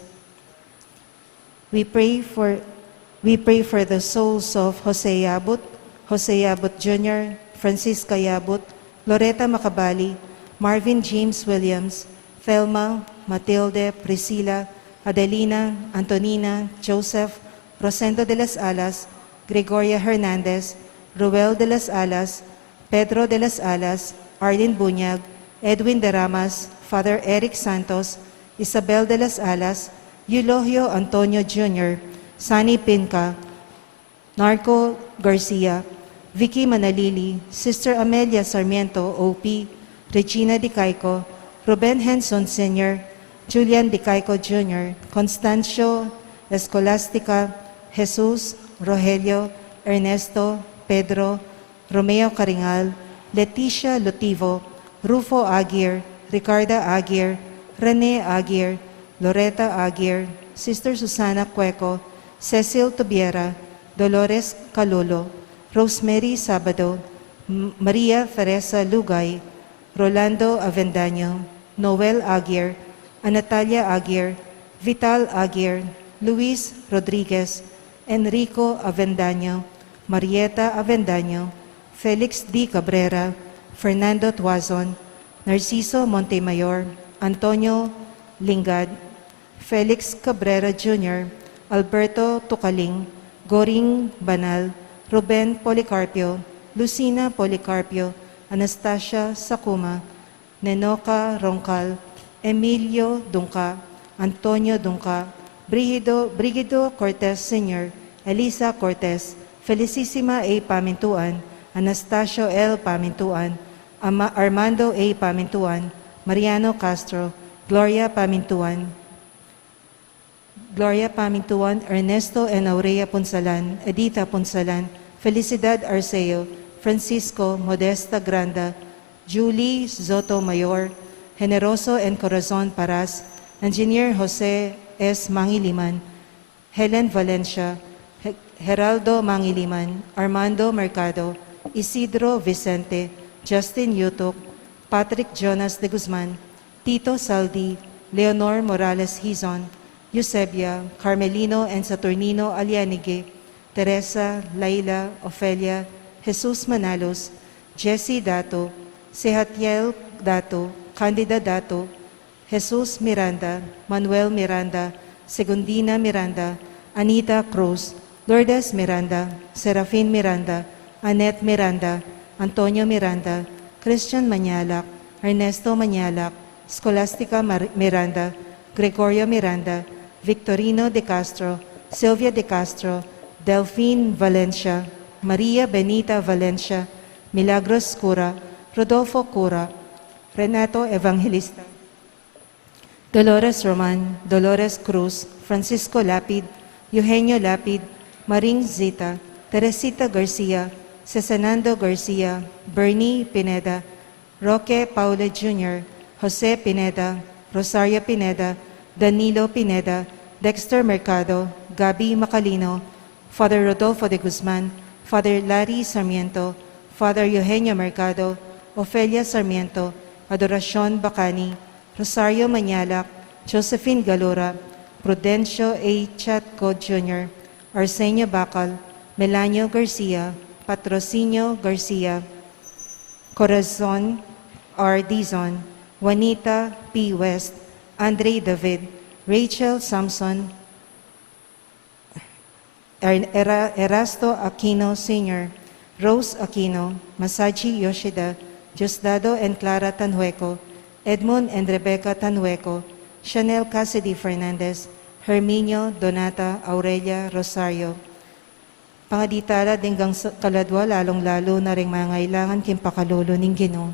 We pray for the souls of Jose Yabut Jr., Francisca Yabut, Loretta Macabali, Marvin James Williams, Thelma Matilde, Priscila, Adelina, Antonina, Joseph, Rosendo de las Alas, Gregoria Hernandez, Ruel de las Alas, Pedro de las Alas, Arlene Bunyag, Edwin de Ramas, Father Eric Santos, Isabel de las Alas, Eulogio Antonio Jr., Sani Pinca, Narco Garcia, Vicky Manalili, Sister Amelia Sarmiento, OP, Regina Di Caico, Ruben Henson Sr., Julian Di Caico Jr., Constancio Escolastica, Jesus, Rogelio, Ernesto, Pedro, Romeo Caringal, Leticia Lotivo, Rufo Aguirre, Ricarda Aguirre, Rene Aguirre, Loretta Aguirre, Sister Susana Cueco, Cecil Tubiera, Dolores Calulo, Rosemary Sabado, Maria Teresa Lugay, Rolando Avendaño, Noel Aguirre, Anatalia Aguirre, Vital Aguirre, Luis Rodriguez, Enrico Avendaño, Marieta Avendaño, Felix D. Cabrera, Fernando Tuazon, Narciso Montemayor, Antonio Lingad, Felix Cabrera Jr., Alberto Tucaling, Goring Banal, Ruben Policarpio, Lucina Policarpio, Anastasia Sakuma, Nenoca Roncal, Emilio Dungca, Antonio Dungca, Brigido Cortez Sr., Elisa Cortez, Felicissima A. Pamintuan, Anastasio L. Pamintuan, Armando A. Pamintuan, Mariano Castro, Gloria Pamintuan, Ernesto N. Aurea Punsalan, Edita Punsalan, Felicidad Arceo, Francisco Modesta Granda, Julie Zoto Mayor, Generoso N. Corazon Paras, Engineer Jose S. Mangiliman, Helen Valencia, Geraldo Mangiliman, Armando Mercado, Isidro Vicente, Justin Yutok, Patrick Jonas de Guzman, Tito Saldi, Leonor Morales Hizon, Eusebia, Carmelino and Saturnino Alianigue, Teresa, Laila, Ofelia, Jesus Manalos, Jesse Dato, Sehatiel Dato, Candida Dato, Jesus Miranda, Manuel Miranda, Segundina Miranda, Anita Cruz, Lourdes Miranda, Serafin Miranda, Annette Miranda, Antonio Miranda, Christian Manyalak, Ernesto Manyalak, Scholastica Miranda, Gregorio Miranda, Victorino de Castro, Silvia de Castro, Delphine Valencia, Maria Benita Valencia, Milagros Cura, Rodolfo Cura, Renato Evangelista, Dolores Roman, Dolores Cruz, Francisco Lapid, Eugenio Lapid, Maring Zita, Teresita Garcia, Cesanando Garcia, Bernie Pineda, Roque Paula Jr., Jose Pineda, Rosario Pineda, Danilo Pineda, Dexter Mercado, Gabi Macalino, Father Rodolfo de Guzman, Father Larry Sarmiento, Father Eugenio Mercado, Ofelia Sarmiento, Adoracion Bacani, Rosario Manyalak, Josephine Galura, Prudencio A. Chatco Jr., Arsenio Bacal, Melanio Garcia, Patrocinio Garcia, Corazon R. Dizon, Juanita P. West, Andre David, Rachel Samson, Erasto Aquino Sr., Rose Aquino, Masaji Yoshida, Diosdado and Clara Tanhueco, Edmund and Rebecca Tanhueco, Chanel Cassidy Fernandez, Herminio Donata Aurelia Rosario. Pangaditala dinggang kaladwa lalong-lalo na ring mangailangan kimpakalulo ning Ginoo.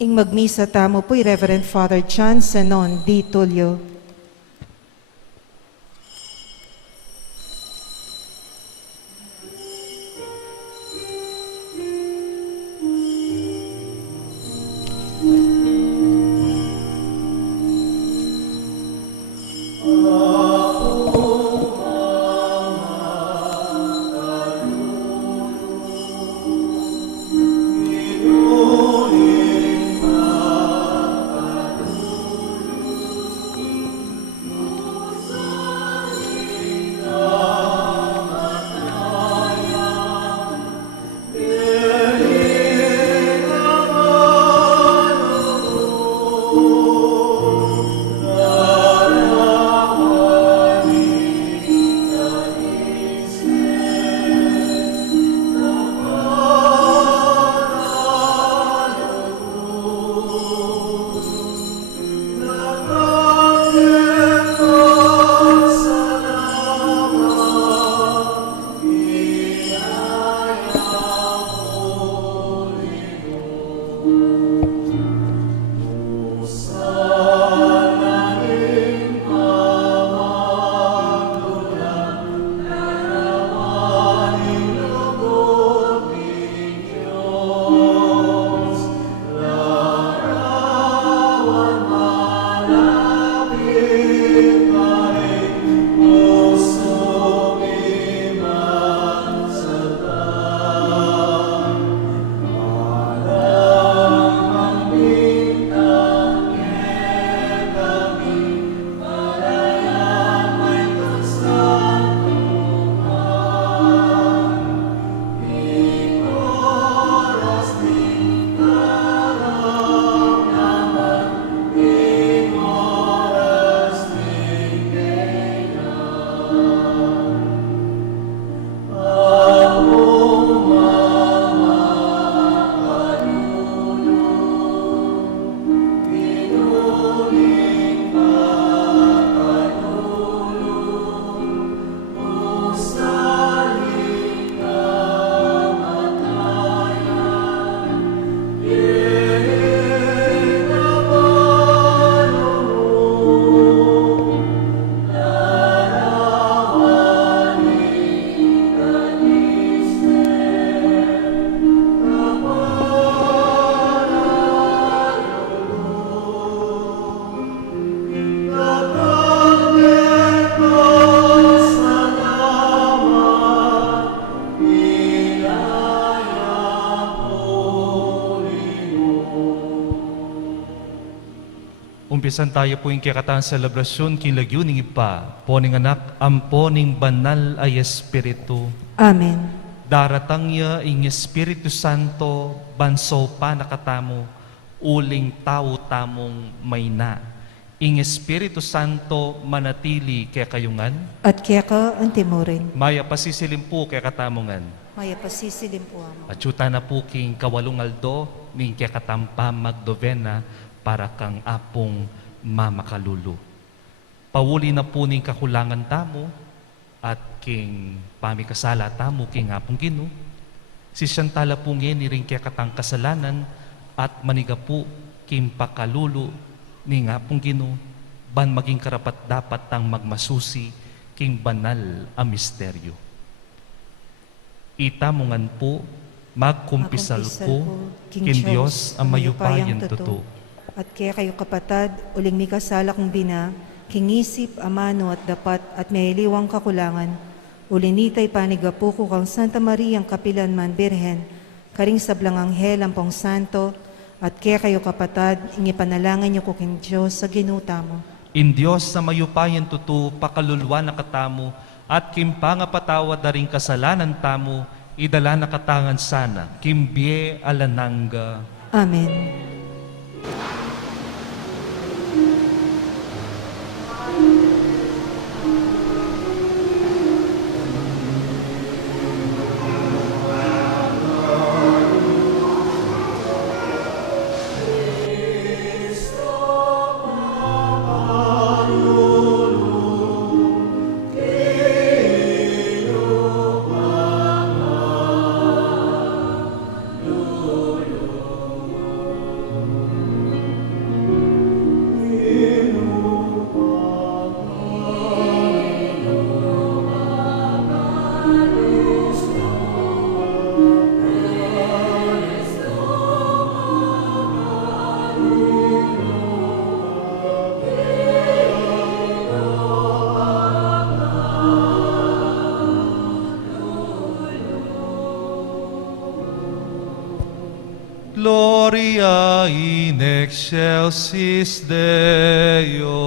Ing magmisa tamo po'y Reverend Father John Senon D. Tulio. Umpisan tayo po yung kikataang selebrasyon kinlagyo ning ipa, poning anak, amponing banal ay Espiritu. Amen. Daratang ya ing Espiritu Santo, banso pa nakatamo, uling tao tamong may na. Ing Espiritu Santo manatili kaya kayungan, At kaya ka ang timurin, maya pasisilim po kaya katamongan. maya pasisilim po amo. At syuta na po king kawalong aldo, ning kaya katampa magdovena, para kang apong mamakalulu. Pawuli na po ning kakulangan tamo, at king pamikasala tamo king apong Gino. Si Santala po ngayon ring kaya katang kasalanan, at maniga po king pakalulu ning apong Gino, ban maging karapat dapat tang magmasusi king banal a misteryo. Itamongan po, magkumpisal ko, king Diyos ang mayupayang totoo. At kaya kayo kapatad, uling mi kasala kong bina, kingisip, amano at dapat at may iliwang kakulangan. Ulinitay panigapo ko kang Santa Maria ang Kapilanman Birhen, karing sablang anghel ang pong santo, at kaya kayo kapatad, ingipanalangin niyo ko king Diyos sa ginuta mo. In Diyos sa mayupayan tutu, pakalulwa na katamo, at kimpanga patawad na rin kasalanan tamo, idala na katangan sana, kimbie alananga. Amen. Gloria in excelsis Deo.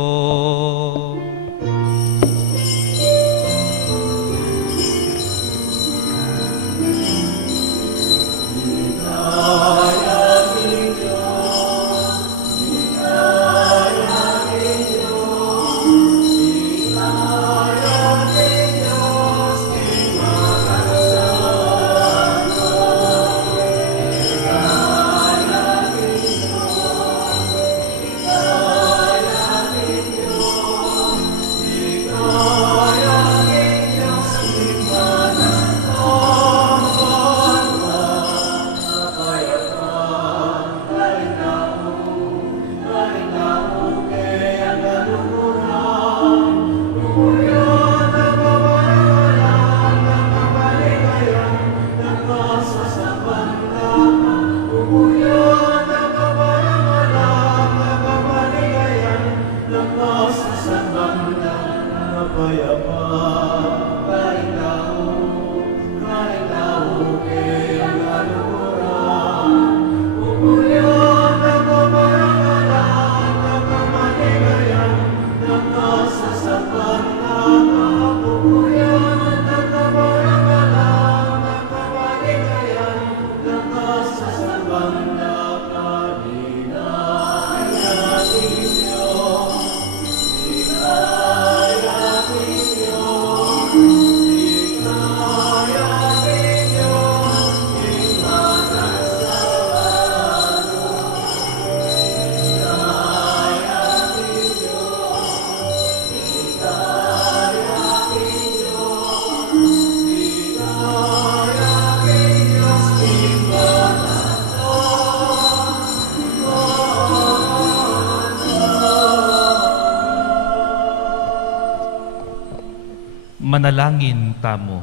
Manalangin tamo.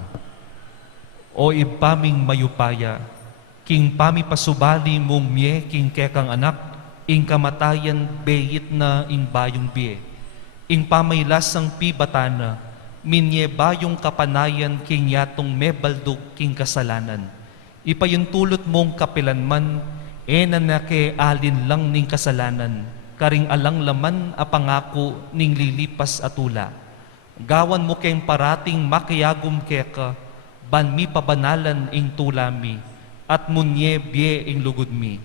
O ipaming mayupaya, king pami pasubali mong mye king kekang anak, ing kamatayan beyit na ing bayong biye. Ing pamaylas ang pibatana, minye bayong kapanayan king yatong mebaldog king kasalanan. Ipayuntulot mong kapilanman, nanake alin lang ning kasalanan, karing alang laman a pangako ning lilipas atula. Gawan mo keng parating makiyagom keka, ban mi pabanalan ing tulami, at munye bie ing lugod mi.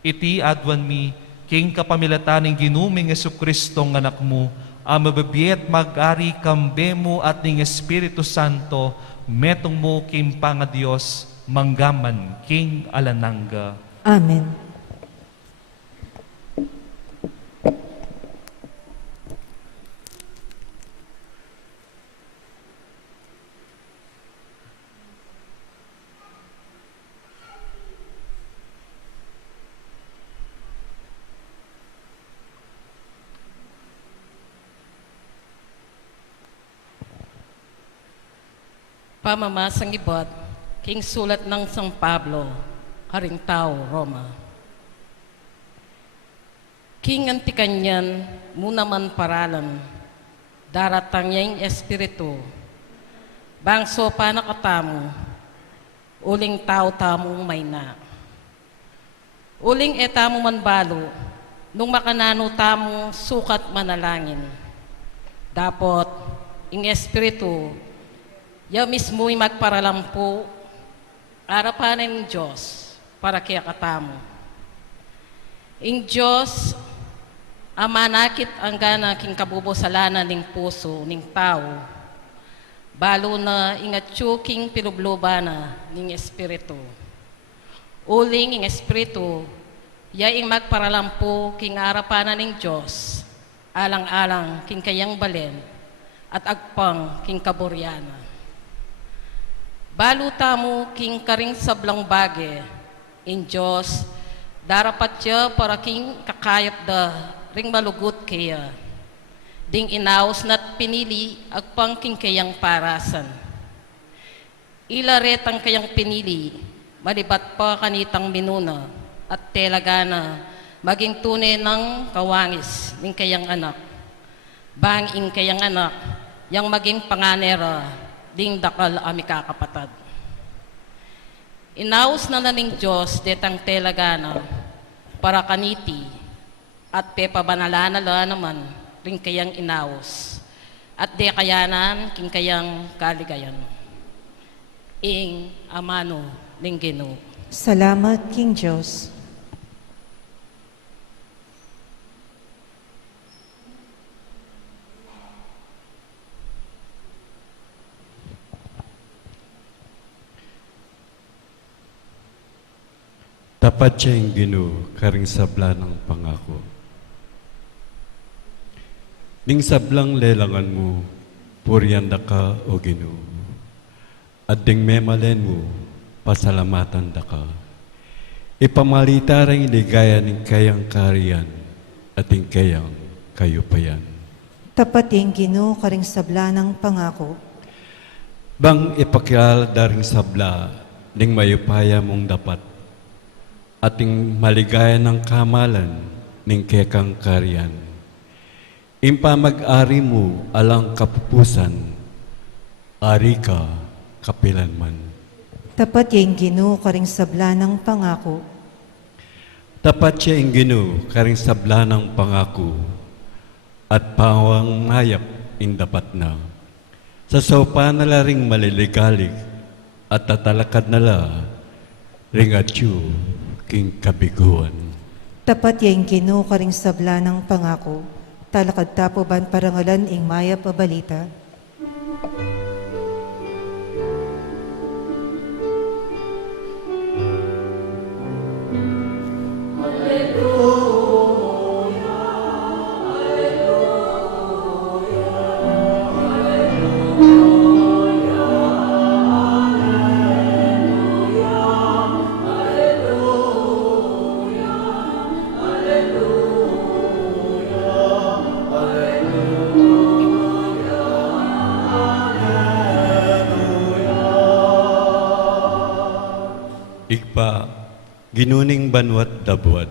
Iti adwan mi, king kapamilatan ing ginuming Jesucristong anak mo, ang mababiet mag-ari kambe mo at ning Espiritu Santo, metong mo king panga Diyos, manggaman king alanangga. Amen. Pamamasang ibot, king sulat ng San Pablo, haring tao, Roma. King antikanyan, munaman paralan, daratang yang espiritu, bangso panakatamu, uling tao tamong may na. Uling etamo man balo, nung makanano tamo sukat manalangin. Dapot, ing espiritu, ya mismo'y magparalampo, arapan ng Diyos, para kaya katamo. Ing Diyos, amanakit ang gana king kabubosalanan ning puso, ning tao, balo na ingatyo king pilublubana ning espiritu. Uling ing espiritu, ya ing magparalampo king arapan ning Diyos, alang-alang king kayang balen, at agpang king kaburyana. Baluta mo king karing sablang bage, in Diyos, darapat siya para king kakayap da ring malugot kaya. Ding inaos na't pinili, agpang king kayang parasan. Ilaretang kayang pinili, malibat pa kanitang minuna, at telagana, maging tunay ng kawangis, ning kayang anak. Bang ing kayang anak, yang maging panganera, ding dakal ami kakapatad. Inaus na naning Diyos detang telagana para kaniti at pepabanalana naman ring kayang inaus at de kayanan king kayang kaligayan. Ing amano ning Ginoo. Salamat, King Diyos. Tapat siya yung Ginoo, karing sabla ng pangako. Ning sablang lelangan mo, puryanda ka o Ginoo. At ding memalen mo, pasalamatan da ka. Ipamalita rin ligaya ning kayang kariyan at ing kayang kayupayan. Tapat yung Ginoo, karing sabla ng pangako. Bang ipakyal daring sabla, ning mayupaya mong dapat, ating maligaya ng kamalan ning kekang kariyan. Impa mag-ari mo alang kapupusan, ari ka kapilanman. Tapat yung Ginoo, karing sabla ng pangako. Tapat siya ang Ginoo, karing sabla ng pangako, at pawang mayap in dapat na. Sa sopa nala ring maliligalig, at tatalakad nala ring atyu king kabiguan. Tapat yung Ginoo, karing sabla ng pangako. Talakad tapo ban parangalan ing maya pabalita. ginuning banwat dabuat.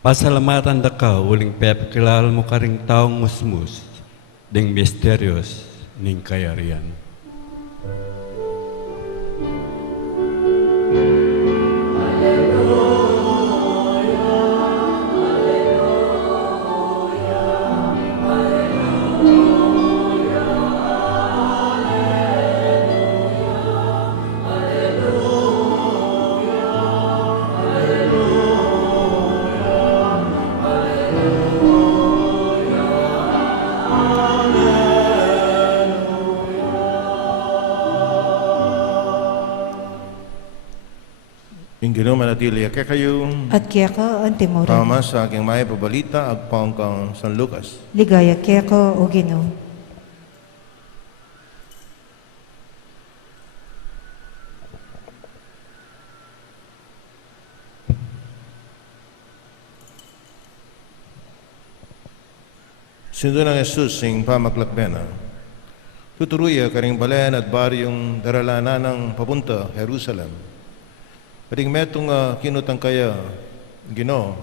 Pasalamatan da ka, uling pepakilala mo ka ring taong musmus, ding misteryos ning kayarian. Ingino manatili kaya kayo At kaya ka ang timorin. tama sa aking may pabalita agpang kang San Lucas. Ligaya kaya ka o Ginoo. Sindo ng Jesus sing pamaklakbena. Tuturuya karing balen at baryong daralana ng papunta Jerusalem. Paring metong kinutang kaya, Ginoo,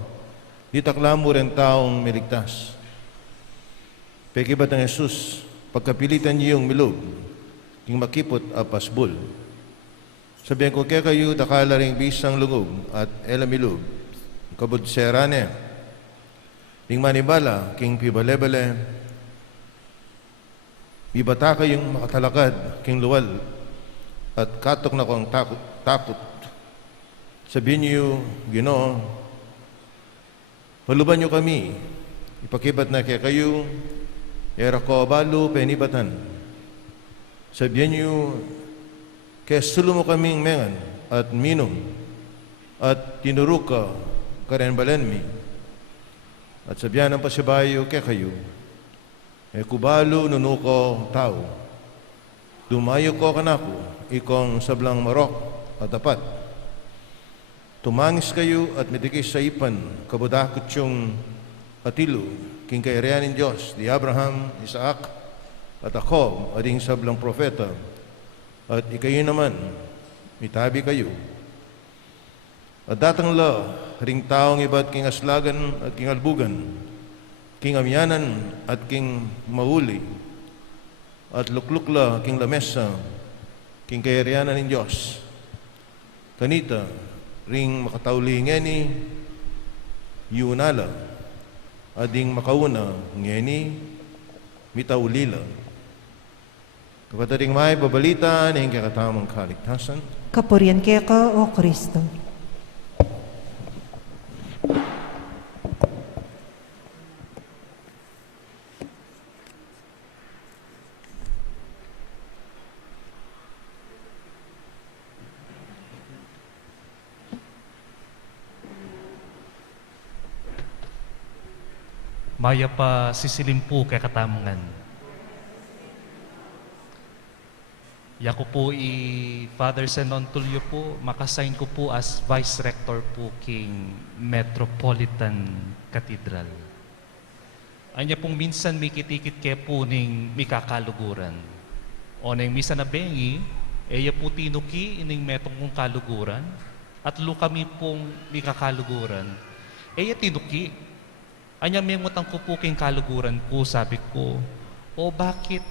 ditaklamo rin taong miligtas. Pekibat ng Jesus, pagkapilitan niyo yung milog, king makipot apasbul. Sabihan ko kaya kayo, dakala ring bisang lungog at elamilog, kabud serane, ning manibala, king pibalebele, ibata kayong makatalakad, king luwal, at katok na ko ang takot. Sabihin niyo, Ginoo, paluban niyo kami, ipakibat na kaya kayo, era ko balo penibatan. Sabihin niyo, kaya sulo mo kaming mengan at minom, at tinurok ka, karen balen mi. At sabihan ng pasibayo kaya kayo, kubalo nunuko tao, dumayo ko kanako, ikong sablang marok at dapat. Tumangis kayo at mitikis sa ipan, kabudakot yung atilo, king kairian ng Diyos, di Abraham, Isaac, at ako, ading sablang propeta, at ikayo naman, mitabi kayo. At datang la, ring taong iba't king aslagan at king albugan, king amyanan at king mauli, at luklukla, king lamesa, king kairianan ng Diyos. Kanita, ring makatauli ngeni, yunala, ading makauna ngeni, mitaulila. Kapataring may babalita na yung kakatamang kaligtasan. Kapurian kaya ka o Kristo. Maya pa sisilim po kay katamungan. Yako po Father Zenon Tulio po, makasign ko po as Vice Rector po king Metropolitan Cathedral. Anya pong minsan may kitikit kaya po ning mikakaluguran. O nang misa na bengi, eya po tinuki ining metong kong kaluguran, at kami pong mikakaluguran, eya tinuki. Anya may ngutang ko po king kaluguran po, sabi ko, o bakit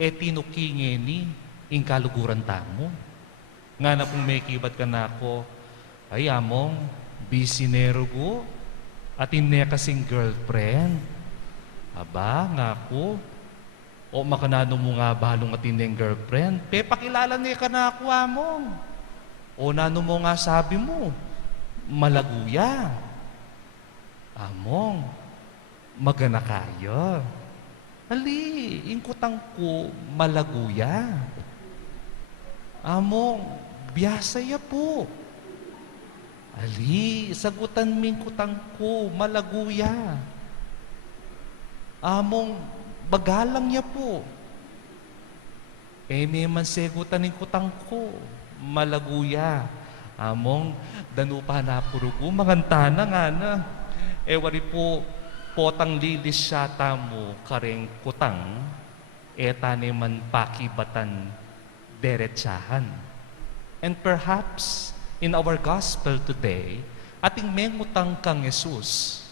tinuki ngeni ing kaluguran tamo? Nga na kung may kibat ka na ako, ay among bisinero ko at hindi kasing girlfriend. Aba, nga ako, o makanano mo nga balong at hindi girlfriend, pakilala niya ka na ako among. O nano mo nga sabi mo, malaguya. Among, magana kayo. Ali, ingkutang ko malaguya. Among, biyasaya po. Ali, sagutan ming kutang ko malaguya. Among, bagalang niya po. May man sagutan ng kutang ko malaguya. Among, danupa na puro ko, mangantana nga na. Wari po, potang lilis siya tamo kareng kutang, tani man pakibatan derechahan. And perhaps, in our gospel today, ating mengutang kang Jesus,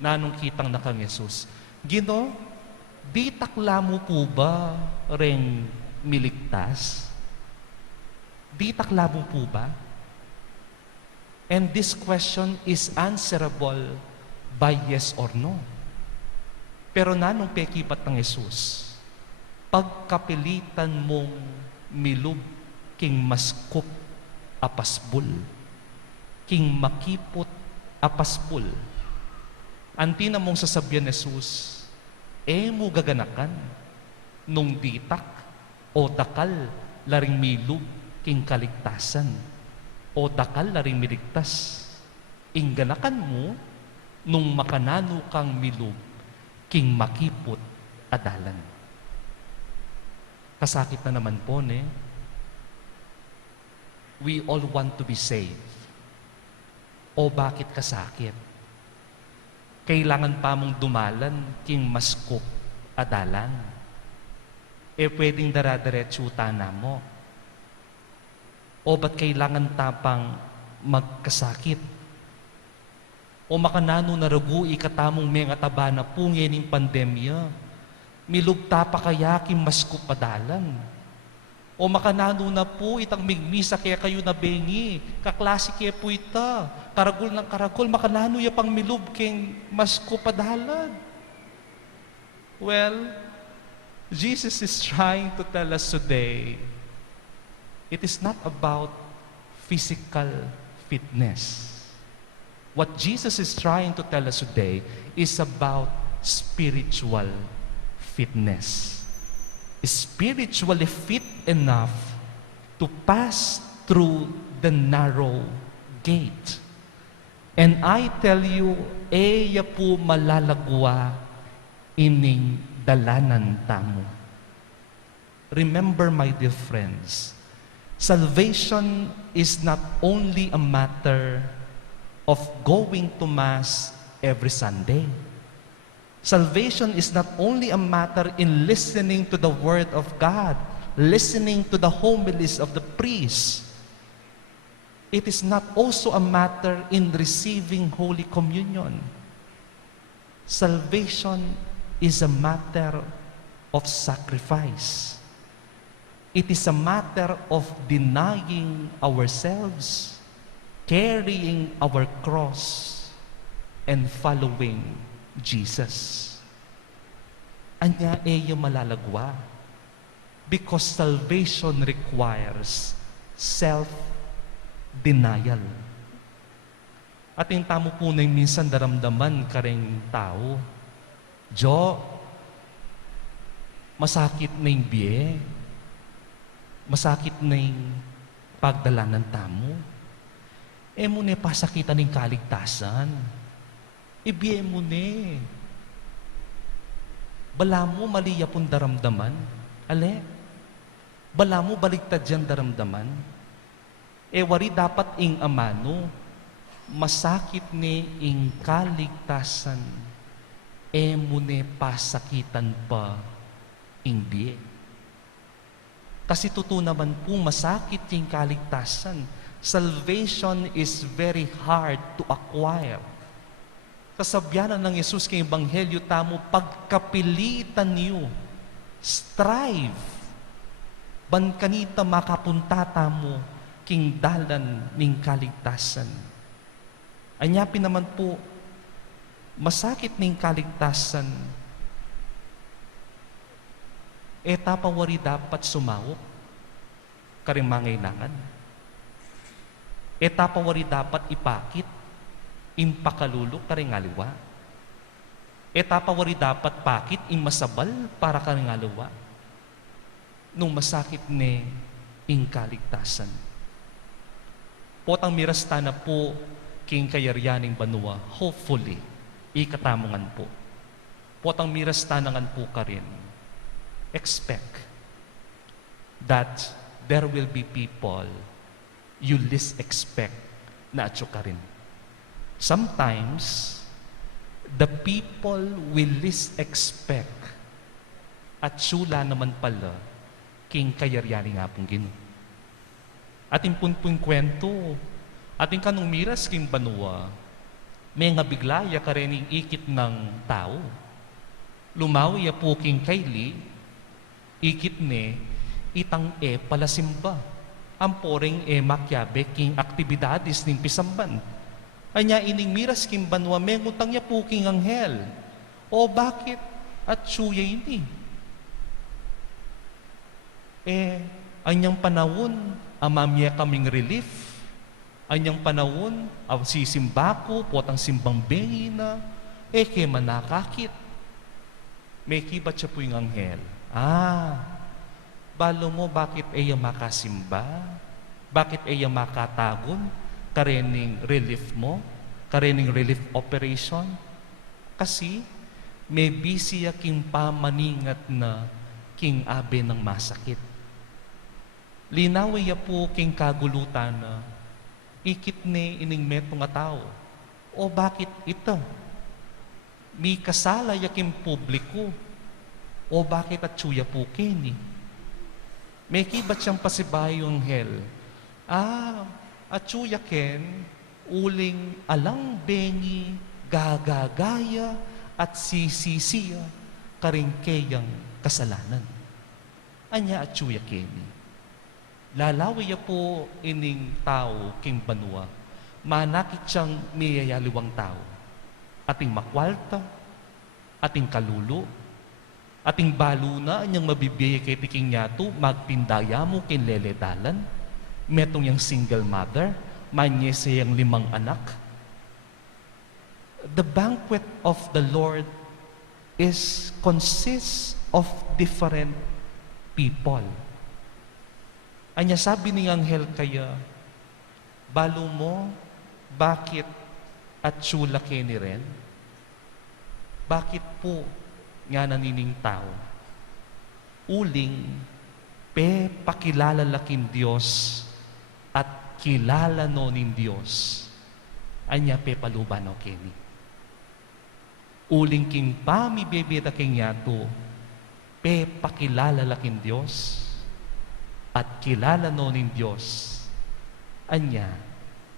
nanong kitang na kang Jesus, Gino, di takla mo po ba ring miligtas? Di takla mo po ba? And this question is answerable by yes or no. Pero nanong pekipat ng Jesus, pagkapilitan mong milub king maskup apasbul, king makipot apasbul, anti na mong sasabihan ni Jesus, mo gaganakan nung ditak o dakal laring milub king kaligtasan o dakal laring miligtas. Ingganakan mo nung makanano kang milub king makipot adalan. Kasakit na naman po, we all want to be saved. O bakit kasakit? Kailangan pa mong dumalan king maskop adalan. Pwedeng daradiretsuta na mo. O ba't kailangan tapang magkasakit? O makanano na ragu ikatamong mga taba na pungin ng pandemya, milugta pa kaya king maskop adalan. O makanano na po itang migmisa kaya kayo na bengi, kaklase kaya po ita, karagol ng karagol, makanano ya pang milub king maskop adalan. Well, Jesus is trying to tell us today, it is not about physical fitness. What Jesus is trying to tell us today is about spiritual fitness. Spiritually fit enough to pass through the narrow gate. And I tell you, eya po malalagwa ining dalanan tamo. Remember, my dear friends, salvation is not only a matter of going to Mass every Sunday. Salvation is not only a matter in listening to the Word of God, listening to the homilies of the priest. It is not also a matter in receiving Holy Communion. Salvation is a matter of sacrifice. It is a matter of denying ourselves, carrying our cross, and following Jesus. Anya yung malalagwa. Because salvation requires self-denial. At yung tamo po na minsan daramdaman karing tao, Jo, masakit na yung biye, masakit na yung pagdalanan tamo, mo na pasakitan ng kaligtasan. Ibiye mo ne. Bala mo maliya pong daramdaman. Ale? Bala mo baligtad dyan daramdaman. Wari dapat ing amano, masakit ni ing kaligtasan. Mo ne pasakitan pa ing biye. Kasi totoo naman po, masakit yung kaligtasan. Salvation is very hard to acquire. Kasabyanan ng Yesus kay Ebanghelyo tamo, pagkapilitan niyo, strive, ban kanita makapunta tamo, king dalan ning kaligtasan. Anyapin naman po, masakit ning kaligtasan, tapawari dapat sumawok, karing mangailangan. Tapawari dapat ipakit, impakalulok karing aliwa. Tapawari dapat pakit, imasabal para karing aliwa. Nung masakit ni ing kaligtasan. Potang mirasta na po king kayaryaning banua, hopefully, ikatamungan po. Potang mirasta nangan po ka rin. Expect that there will be people you least expect na atyo ka rin. Sometimes, the people we least expect at sula naman pala king kayaryaning nga pong Ginoo. At impunpun kwento, Ating kanong miras king banwa, may nga biglaya ka rin ikit ng tao. Lumawi ya po king kaili, ikit ne, itang palasimba. Ang poring makyabe king aktibidades ning pisamban. Anya ining miras king banwa, may ngutang ya po king anghel. O bakit? At suya ini. Anyang panahon, amamya kaming relief. Anyang panahon, sisimbako, potang simbang bengi na, kaya manakakit. May kibat siya po yung anghel. Balo mo, bakit makasimba? Bakit makatagon? Karening relief mo? Karening relief operation? Kasi, may busy king pamaningat na king abe ng masakit. Linaway po king kagulutan na ikit ni ining meto nga tao. O bakit ito? May kasala yakin publiko. O bakit at suya po kini? May kibat siyang pasibayong hell. At suya ken, uling alang bengi, gagagaya, at sisisiya, karing kayang kasalanan. Anya at suya keni. Lalawi po ining tao king banwa, manakit siyang miyayaliwang tao. Ating makwalta, ating kalulo, ating baluna, anyang mabibiyay kay tiking yato, magpindaya mo kin leledalan, metong yung single mother, manye siyang 5 anak. The banquet of the Lord consists of different people. Anya sabi ni anghel kaya, balo mo, bakit at sula ni ren? Bakit po nga nanining tao? Uling, pakilala lakin Diyos at kilala no nin Diyos. Anya paluban no kini. Uling king pamibebeda king yato, pakilala lakin Diyos at kilala no nin Diyos, anya,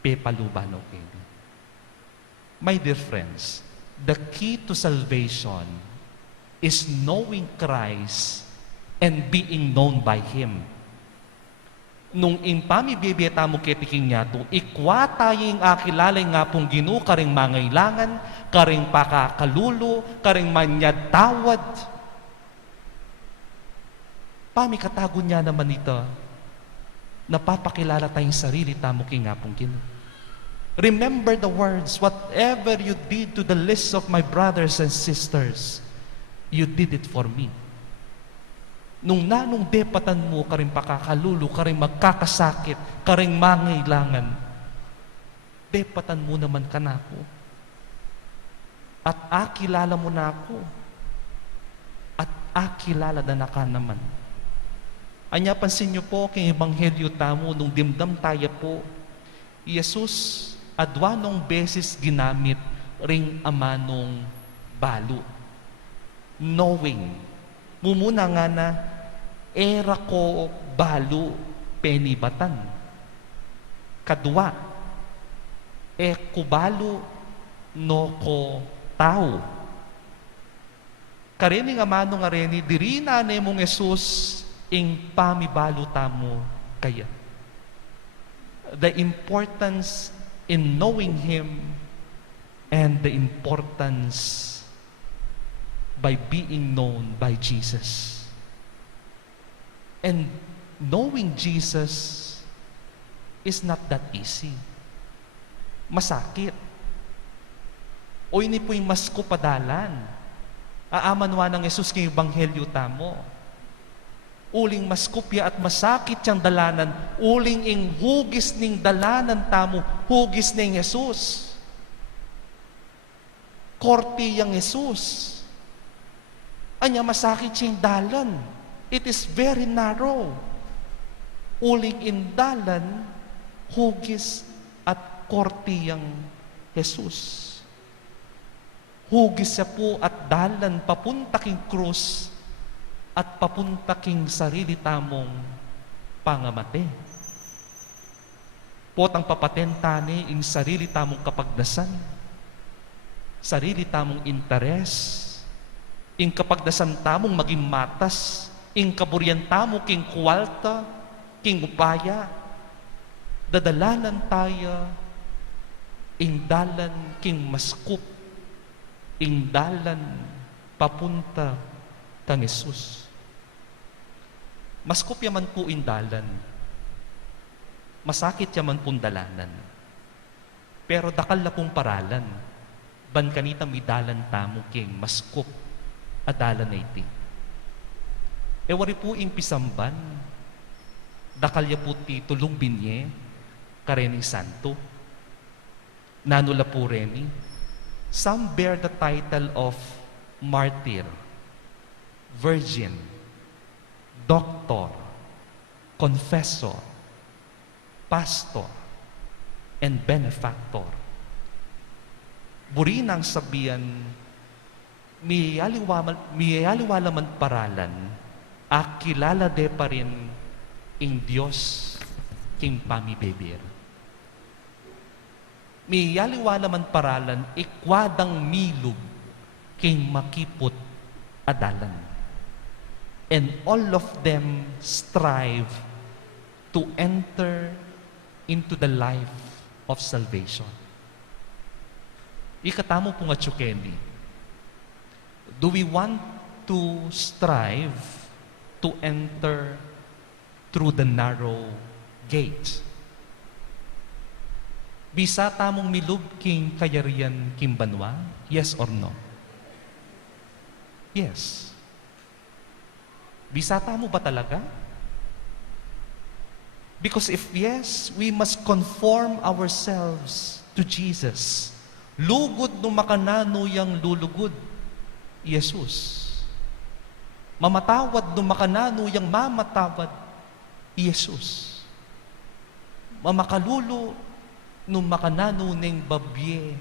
palubano kini. My dear friends, the key to salvation is knowing Christ and being known by Him. Nung impami bibiyata mo ketiking niya to, ikwa tayong akilalay nga pong Ginoo, karing mangailangan, karing pakakalulo, karing manyad tawad. Pamikatago niya naman ito, napapakilala tayong sarili tamo king nga pong Ginoo. Remember the words, whatever you did to the least of my brothers and sisters, you did it for me. Nung nanong depatan mo, karing pakakalulo, karing magkakasakit, karing mangailangan, depatan mo naman ka na ako. At akilala mo na ako. At akilala na ka naman. Anya, pansin niyo po, kay Ebanghelyo tamo, nung dimdam tayo po, Jesus, adwanong beses ginamit ring amanong balo. Knowing, mumuna nga na, era ko balo penibatan. Kadwa, kubalo no ko tao. Karining amano nga rin, diri na mong Jesus, ing pamibalo tamo kaya. The importance in knowing Him and the importance by being known by Jesus. And knowing Jesus is not that easy. Masakit. O ini po'y mas kupadalan. Aamanwa ng Jesus kay Ebanghelyo tamo. Uling mas kupya at masakit siyang dalanan, uling ing hugis ning dalanan tamo, hugis ning Jesus. Korti yang Jesus. Anya masakit siyang dalan. It is very narrow. Uling in dalan, hugis at korti yang Jesus. Hugis siya po at dalan papunta king krus at papunta king sarili tamong pangamate. potang papatentani ing sarili tamong kapagdasan, sarili tamong interes, ing kapagdasan tamong maging matas, ing kaburyan tamo king kuwalta, king upaya, dadalanan tayo, ing dalan king maskup, ing dalan papunta kang Jesus. Maskup yaman po ing dalan, masakit yaman pong dalanan, pero dakal na pong paralan, ban kanita may dalan tamo king maskup, adalan na iti. Ewari po ing pisamban, dakalya po ti tulong binye, karening santo. Nanula po reni, some bear the title of martyr, virgin, doctor, confessor, pastor, and benefactor. Buri nang sabihan, miyaliwala man paralan, kilala de pa rin ing Diyos king pamibebir. Miyaliwala man paralan, ikwadang milog king makipot adalan. And all of them strive to enter into the life of salvation. Ikatamo po nga tsukendi, do we want to strive to enter through the narrow gate? Bisa tamong milub king kayarian king banwa? Yes or no? Yes. Bisa tamo ba talaga? Because if yes, we must conform ourselves to Jesus. Lugod no makanano yang lulugod, Jesus. Mamatawad no makanano yang mamatawad, Jesus. Mamakalulo no makanano ning babye,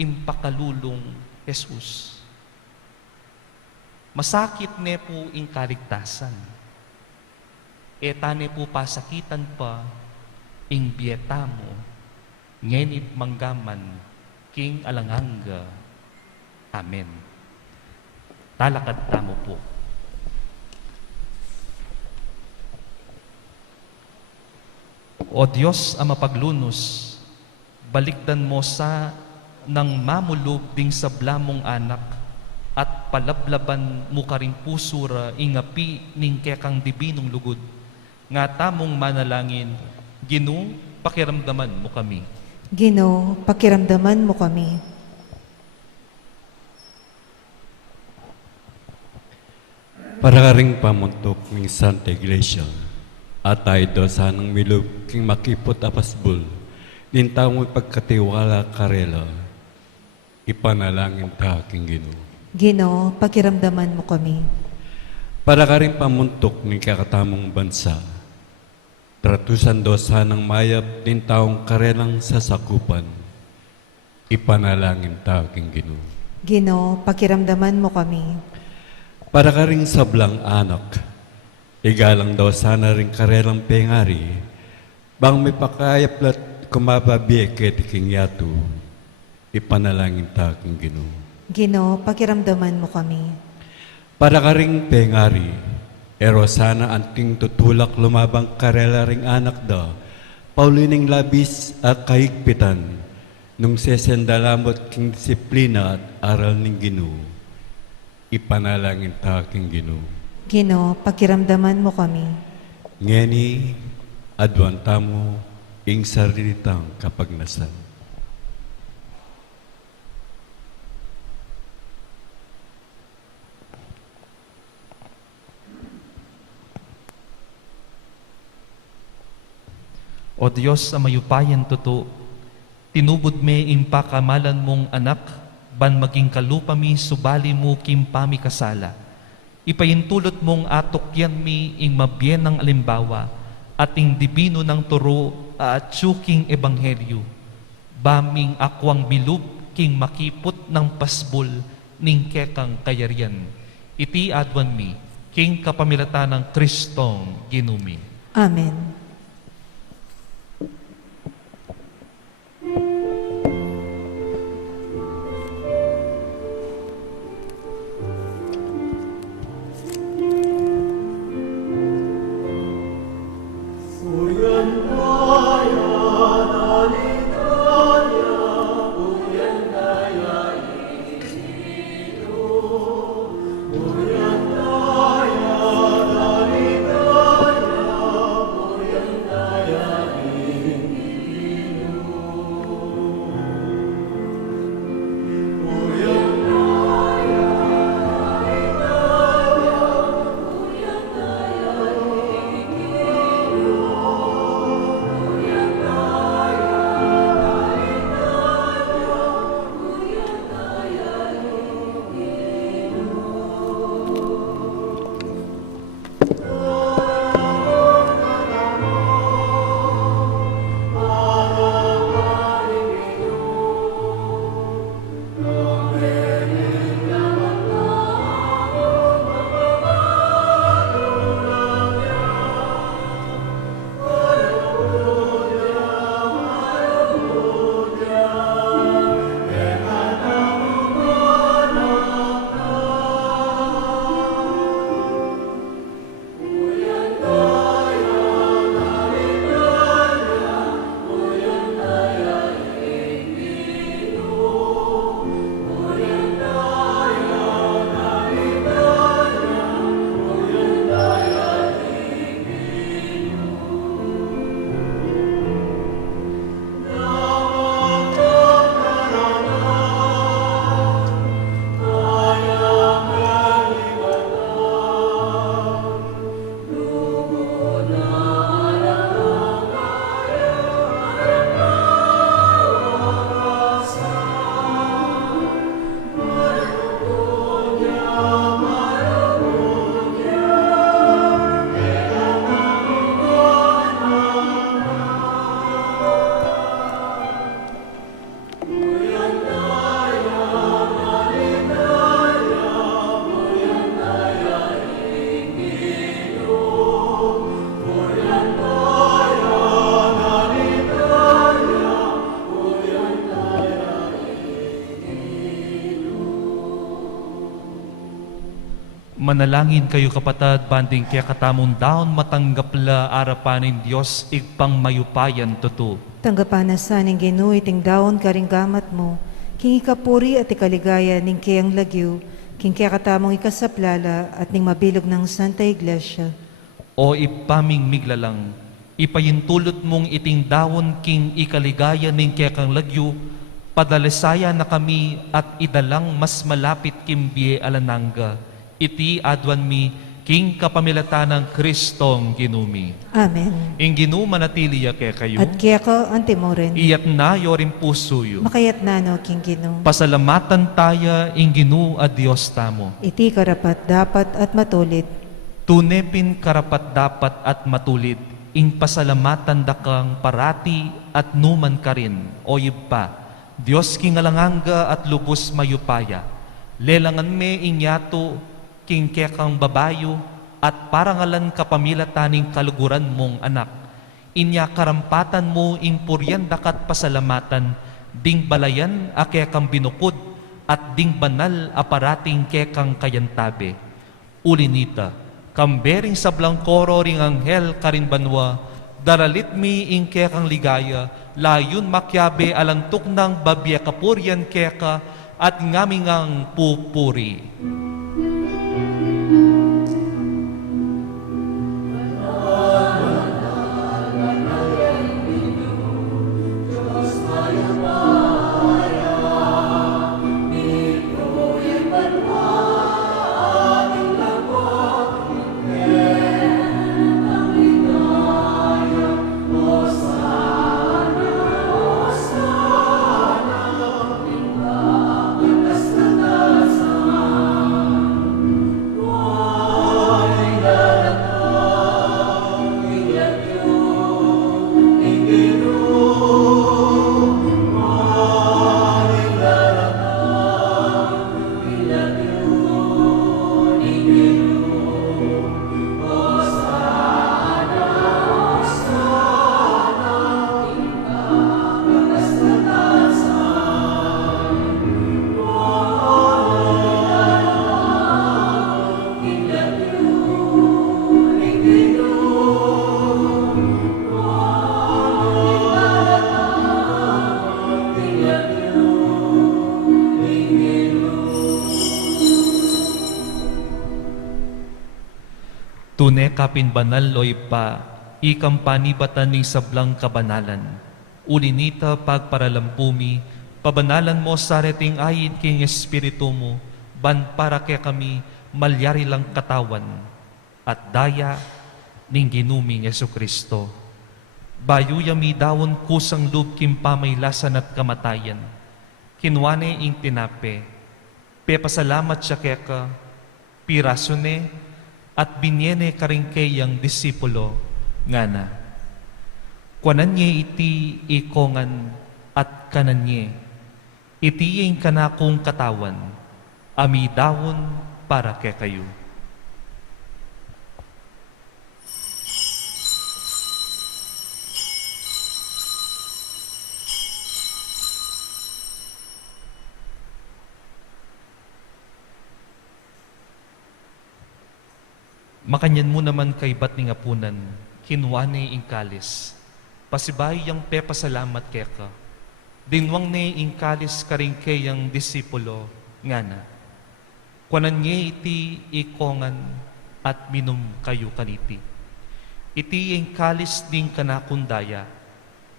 impakalulong Jesus. Masakit ne po ing kaligtasan. Etane po pasakitan pa ing biyeta mo, ngenit manggaman king alanganga. Amen. Talakad tamo po. O Diyos ang mapaglunos, balikdan mo sa nang mamulog ding sablamong anak at palablaban mo ka rin pusura ingapi ning kekang dibinong lugod. Nga tamong manalangin, Ginoo, pakiramdaman mo kami. Ginoo, pakiramdaman mo kami. Para ka ring pamuntok ng Santa Iglesia, at tayo do sanang milog king makipot apasbul, din taong pagkatiwala karela, ipanalangin ta king Ginoo. Ginoo, pakiramdaman mo kami. Para ka ring pamuntok ng kakatamong bansa, tratusan do sanang mayap din taong karelang sasakupan, ipanalangin ta king Ginoo. Ginoo, pakiramdaman mo kami. Para ka ring sablang anak, igalang daw sana rin karelang pengari, bang may pakayaplat kumababiye ket king yatu, ipanalangin ta king Ginoo. Ginoo, pakiramdaman mo kami. Para ka ring pengari, ero sana anting tutulak lumabang karela ring anak da, paulining labis at kahigpitan, nung sesendalamot king disiplina at aral ning Ginoo, ipanalangin ta king Ginoo. Ginoo, pakiramdaman mo kami. Ngeni, adwanta mo ing saritang kapagnasan. O Diyos sa mayupayan totoo, tinubod me impakamalan mong anak, ban maging kalupa mi subali mo kimpami kasala. Ipayintulot mong atokyan mi ing mabyen ng alimbawa, at ing dibino ng turo at tsuking ebanghelyo. Baming akwang bilub king makipot ng pasbol ning kekang kayarian. Iti adwan mi, king kapamilatan ng Kristong Ginumi. Amen. Manalangin kayo kapatad, banding kaya katamong daon matanggap la arapanin Diyos igpang mayupayan tutu. Tanggapan na sa ning Ginoo iting daon karing gamat mo, king ikapuri at ikaligaya ning kayang lagyo, king kaya katamong ikasaplala at ning mabilog ng Santa Iglesia. O ipaming miglalang, ipayintulot mong iting dawon king ikaligaya ning kaya kang lagyo, padalisaya na kami at idalang mas malapit kimbiye alananga. Iti adwan mi king kapamilatan ng Kristong ginumi. Amen. Ing ginu manatili kaya kayo. At kaya ka antimoren, Iyat na yoring puso yo. makayat na no king Ginoo. Pasalamatan taya ing ginu a Diyos tamo. Iti karapat dapat at matulit. Tunepin karapat dapat at matulid. Ing pasalamatan dakang parati at numan ka rin. O iba, Diyos king alanganga at lubos mayupaya. Lelangan me ing yato king kekang babayo at parangalan kapamilataning kaluguran mong anak. Inya karampatan mo ing puryan dakat pasalamatan, ding balayan a kekang binukod at ding banal aparating kekang kayantabe. Ulinita, kambering sablang koro ring anghel karin banwa, daralit mi ing kekang ligaya, layon makyabe alantok ng babya kapuryan keka at ngamingang pupuri. Tune kapin banal o ipa, ikam panibatan ning sablang kabanalan. Ulinita pagparalampumi, pabanalan mo sa reting ayin king espiritu mo, ban para kaya kami malyari lang katawan, at daya ning ginuming Jesucristo. Bayo yami dawon kusang lub kim pamaylasan at kamatayan. Kinwane ing tinape, pepasalamat siya keka, pirasone, at binyene karingkeyang disipulo nga na. Kwananye iti ikongan at kananye, iti yung kanakong katawan, ami dawon para kay kayo. Makanyan mo naman kay bat ni ngapunan, kinwane ing kalis. Pasibay yang pepasalamat keka. Dinwang ne ing kalis karingkeyang disipulo nga na. Kwanan nye iti ikongan at minum kayo kaniti. Iti ing kalis ding kanakundaya.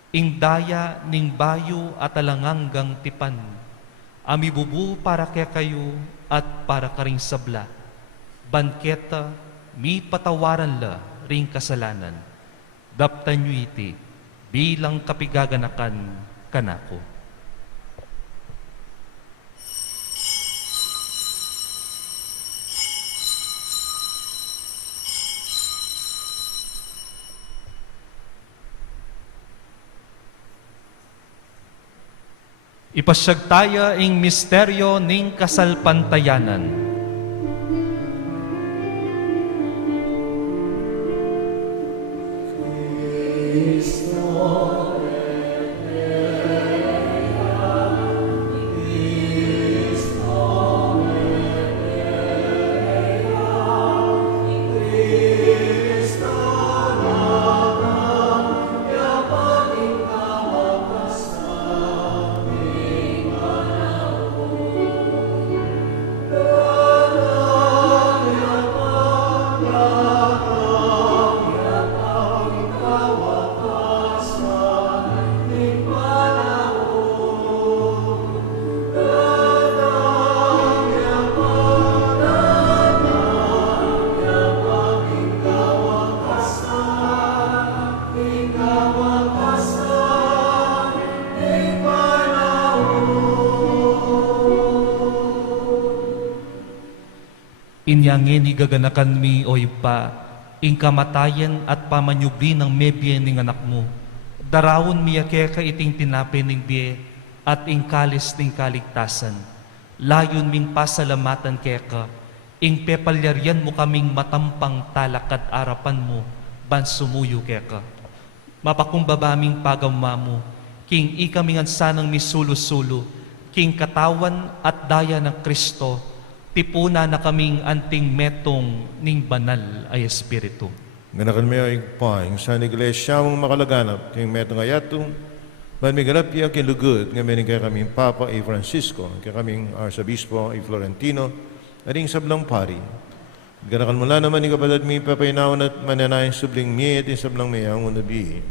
Ing daya ning bayo at alanganggang tipan. Ami bubu para kaya kayo at para karing sabla. Banketa, mi patawaran la ring kasalanan. Daptan nyo iti bilang kapigaganakan kanako. Ipasyagtaya ing misteryo ning kasalpantayanan. Inyangin igaganakan mi o ipa, ing kamatayan at pamanyubli ng mebye ning anak mo. Darawon miya kaya iting tinapin ning biye at ing kalis ning kaligtasan. Layon ming pasalamatan kaya ka, ing pepalyaryan mo kaming matampang talakad arapan mo, ban sumuyo kaya ka. Mapakumbabaming pagama mo, king ikamingan sanang misulo-sulo, king katawan at daya ng Kristo, tipuna na kaming anting metong ning banal ay Espiritu. Ganakan mo yung pang sa iglesia mong makalaganap, king metong ayato, ban may ganap iya kilugod, nga meron kaya kaming Papa A. Francisco, kaya kaming Arsabispo A. Florentino, ading sablang pari. Ganakan mula naman ni kapalat mi papaynaon at mananayang subling mi at sablang mayang unabi.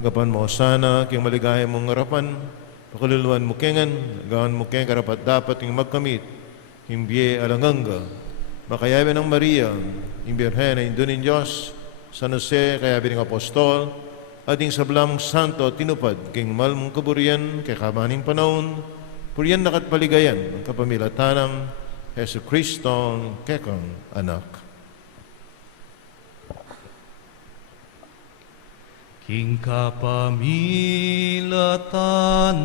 Gapan mo sana, king maligaya mong ngarapan, pakaluluan mo kengan, gawan mo keng karapat dapat yung magkamit, himbye alanganga, makayabi ng Maria, yung Birhen na Indunin Diyos, San Jose, kayabi ng Apostol, ading sablang santo tinupad, king malmong kaburian, kay kabaning panahon, puriyan nakat paligayan, ang kapamilatanang Jesu Kristo, kekang anak. King kapamilatan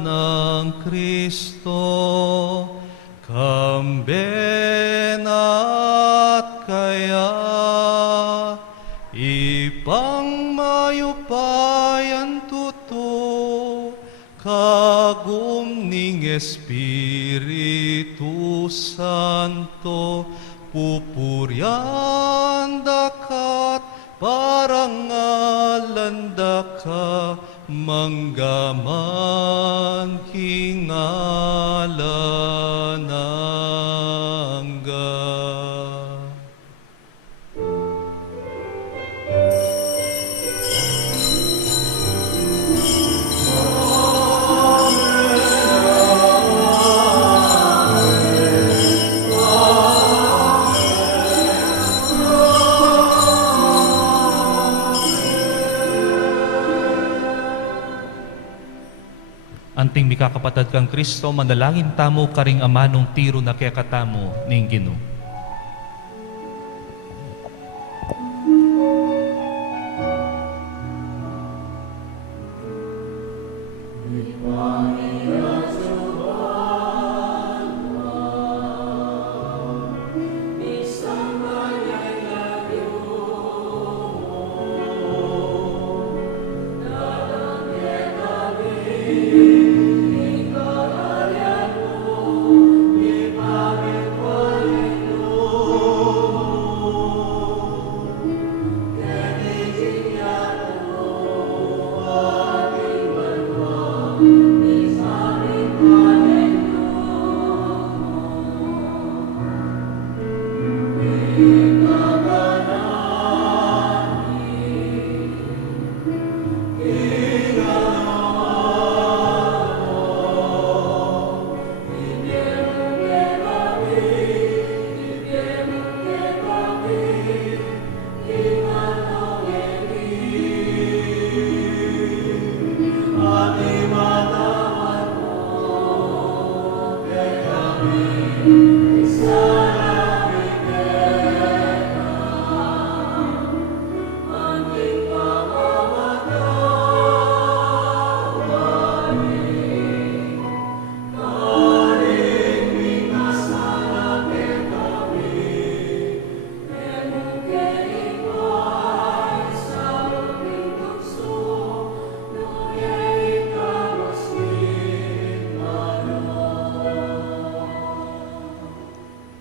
ng Kristo, kamben at kaya, ipangmayupayan tuto, kagum ning Espiritu Santo, pupuryan dakat, parangalanda ka, manggaman kingalanangga. Anting mikakapatad kang Kristo, manalangin tamo karing amanong tiro na kaya katamo ning Ginoo.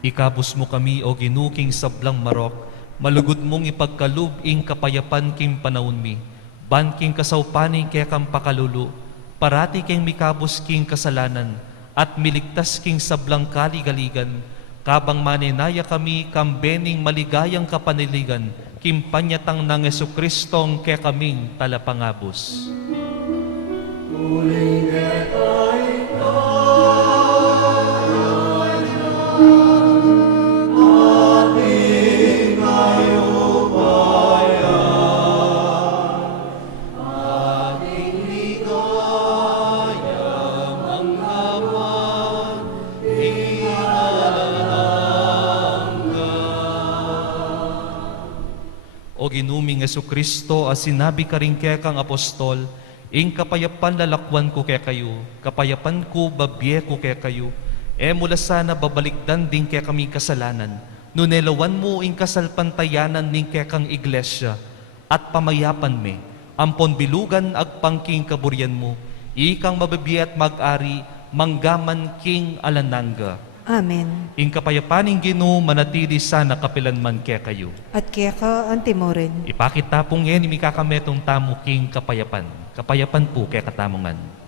Ikabus mo kami o ginuking sablang marok, malugod mong ipagkalub ing kapayapan king panahon mi, ban king kasawpaning kaya kang pakalulu, parati king mikabus king kasalanan, at miligtas king sablang kaligaligan, kabang maninaya kami kambening maligayang kapaniligan, kim panyatang ng Jesukristong kaya kaming talapangabos. Uling Hallelujah. ginuming Kristo as sinabi ka rin kaya kang apostol, ing kapayapan lalakwan ko kaya kayo, kapayapan ko babye ko kaya kayo, mula sana babalikdan din kaya kami kasalanan, nunelawan mo ing kasalpantayanan ning kaya kang iglesia, at pamayapan me, ampon bilugan agpangking kaburyan mo, ikang mababye at mag-ari, manggaman king alananga. Amen. Ing kapayapaning Ginoo manatili sana kapilanman kaya kayo. At kaya ka antimoren. Ipakita pong yan, imikakametong tamo king kapayapan. Kapayapan po kaya katamongan.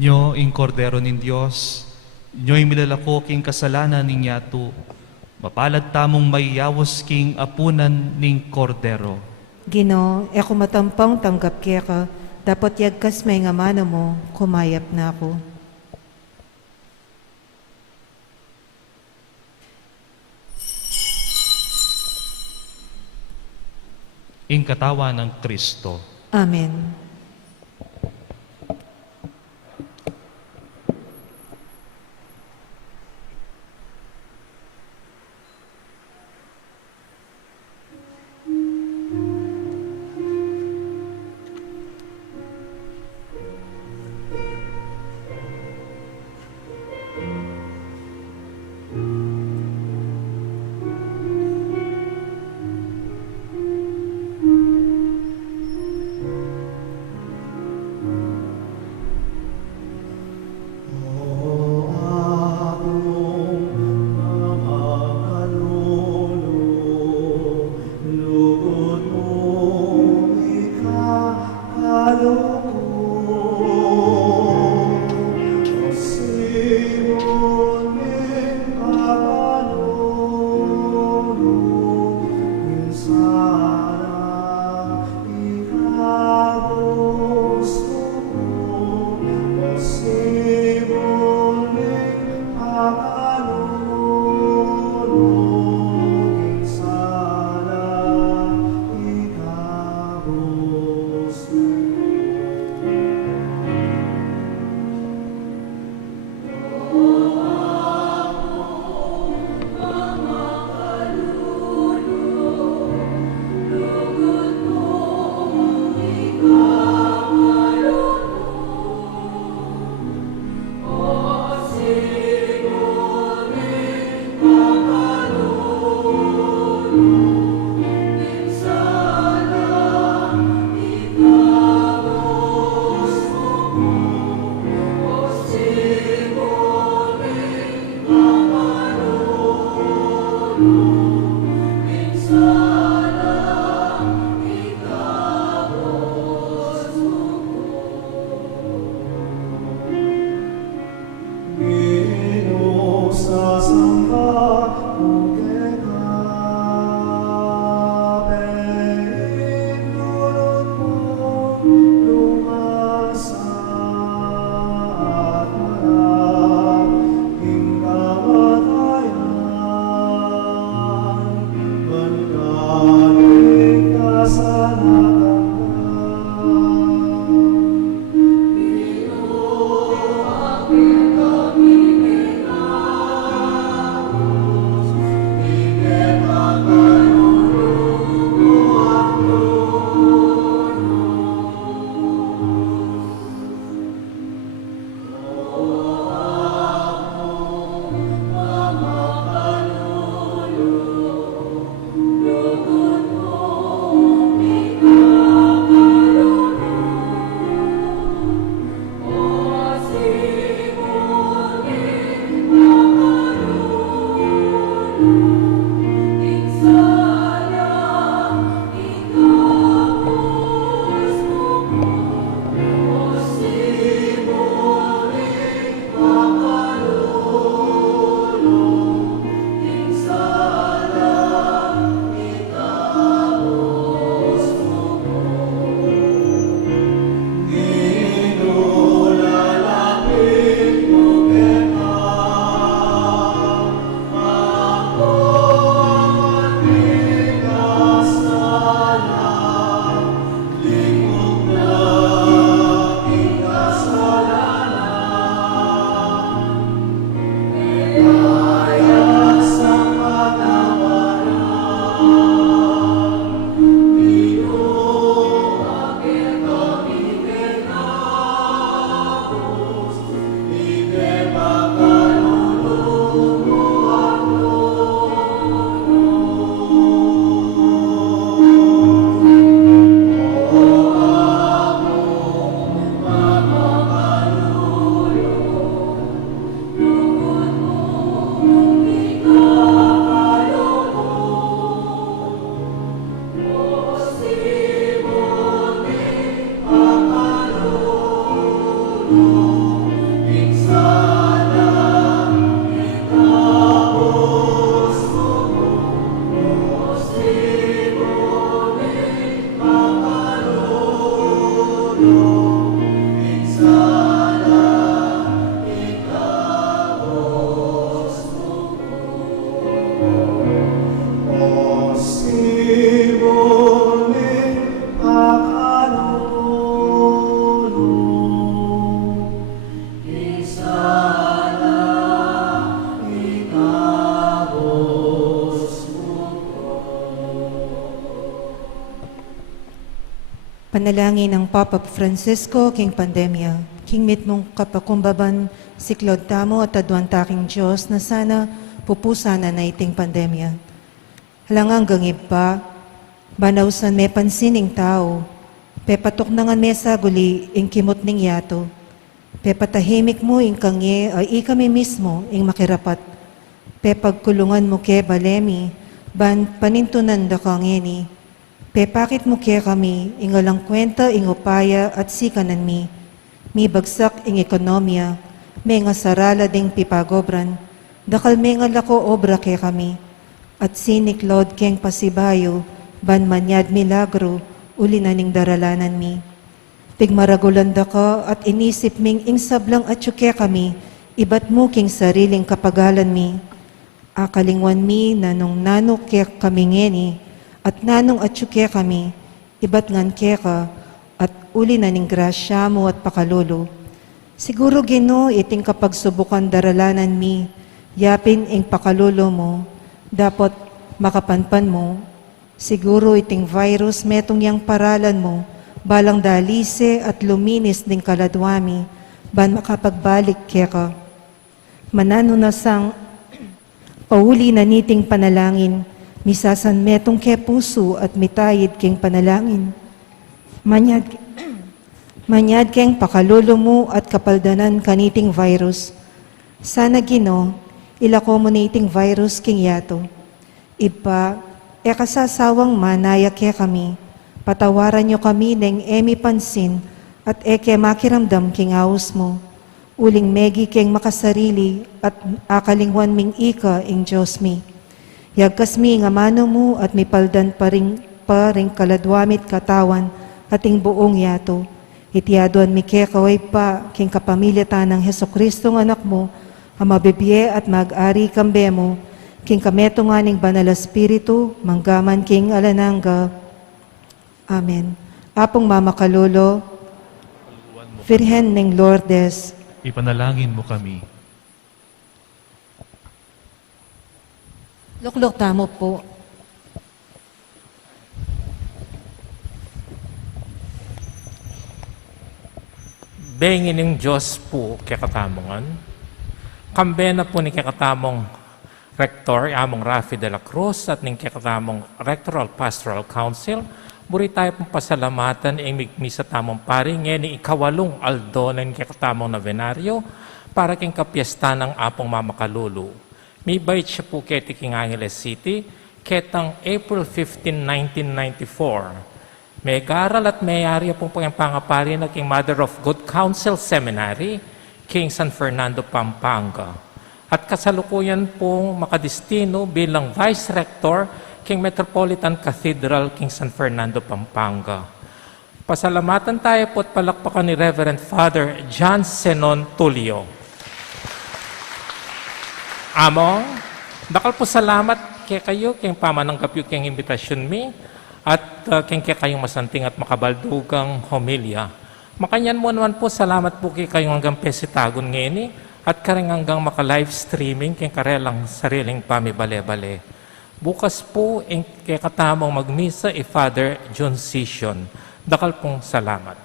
Nyo, ing kordero nin Diyos, nyo'y milalako king kasalanan ninyato, mapalad tamong mayawos king apunan ning kordero. Ginoo, ako matampang tanggap kaya ka, dapat yagkas may nga mano mo, kumayap na ako. Ing katawan ng Kristo. Amen. Panalangin ng Papa Francisco, King Pandemia, King mitmong kapakumbaban, siklod tamo at aduan taking Diyos na sana pupusanan na iting pandemya. Halangang gangib pa, banawsan may pansining tao, pepatok nangan may saguli, ing kimot ning yato, pepatahimik mo ing kangye ay ikami mismo ing makirapat, pepagkulungan mo ke balemi, ban panintunan da kangeni, pepakit mo kaya kami, ingalang kwenta, ingupaya at sikanan mi bagsak ing ekonomiya, may nga sarala ding pipagobran, dakal may nga lako obra kaya kami, at siniklod keng pasibayo, ban manyad milagro, uli na ning daralanan mi. Tigmaragulan da ka at inisip ming ing sablang at kaya kami, ibat mo king sariling kapagalan mi, akalingwan mi na nung nanok kaya kami ngeni, at nanong atsuke kami, ibat ngan keka, at uli na ning grasya mo at pakalolo. Siguro Ginoo iting kapagsubukan daralanan mi, yapin ing pakalolo mo, dapat makapanpan mo. Siguro iting virus metong yang paralan mo, balang dalise at luminis ding kaladwami, ban makapagbalik keka. Manano na sang pauli na niting panalangin, misasan metong ke puso at mitayid keng panalangin. Manyad keng pakalolo mo at kapaldanan kaniting virus. Sana Ginoo, ilako mo niting virus keng yato. Iba, kasasawang manaya ke kami. Patawaran nyo kami ng emi pansin at eke makiramdam king awos mo. Uling megi keng makasarili at akalingwan ming ika ing Diyos mi. Yagkas mi nga mano mo at mipaldan pa ring kaladwamit katawan ating buong yato. Itiaduan mi kaway pa king kapamilya tanang Heso Kristo ng anak mo, ang mabibye at mag-ari kambe mo, king kameto nga ning banal espiritu, manggaman king alananga. Amen. Apong Mama Kalolo, Virhen ning Lourdes, Ipanalangin mo kami. luklok tamo po. Bengin ng Diyos po kekatamongan. Kambe na po ni kekatamong Rector, among Rafi de la Cruz at ning kekatamong Rectoral Pastoral Council. Buri tayo pong pasalamatan ang migmisa tamong pari ngayon ikawalong aldo ng kekatamong novenaryo para king kapiesta ng apong Mama Kalulu. May bait siya po kay King Angeles City, ketang April 15, 1994. May garal at may ari po ang pangapari na King Mother of Good Counsel Seminary, King San Fernando, Pampanga. At kasalukuyan pong makadistino bilang Vice Rector, King Metropolitan Cathedral, King San Fernando, Pampanga. Pasalamatan tayo po at palakpakan ni Reverend Father John Senon Tulio. Among, dakal po salamat kay kayo, kayong pamananggap yung kayong imbitasyon mi, at kayong kayong masanting at makabaldugang homilya. Makanyan mo naman po, salamat po kay kayong hanggang pesitagon ngayon, at karing hanggang maka-live streaming kayong karelang sariling pamibale-bale. Bukas po, kay katamang magmisa, Father John Sission. Dakal pong salamat.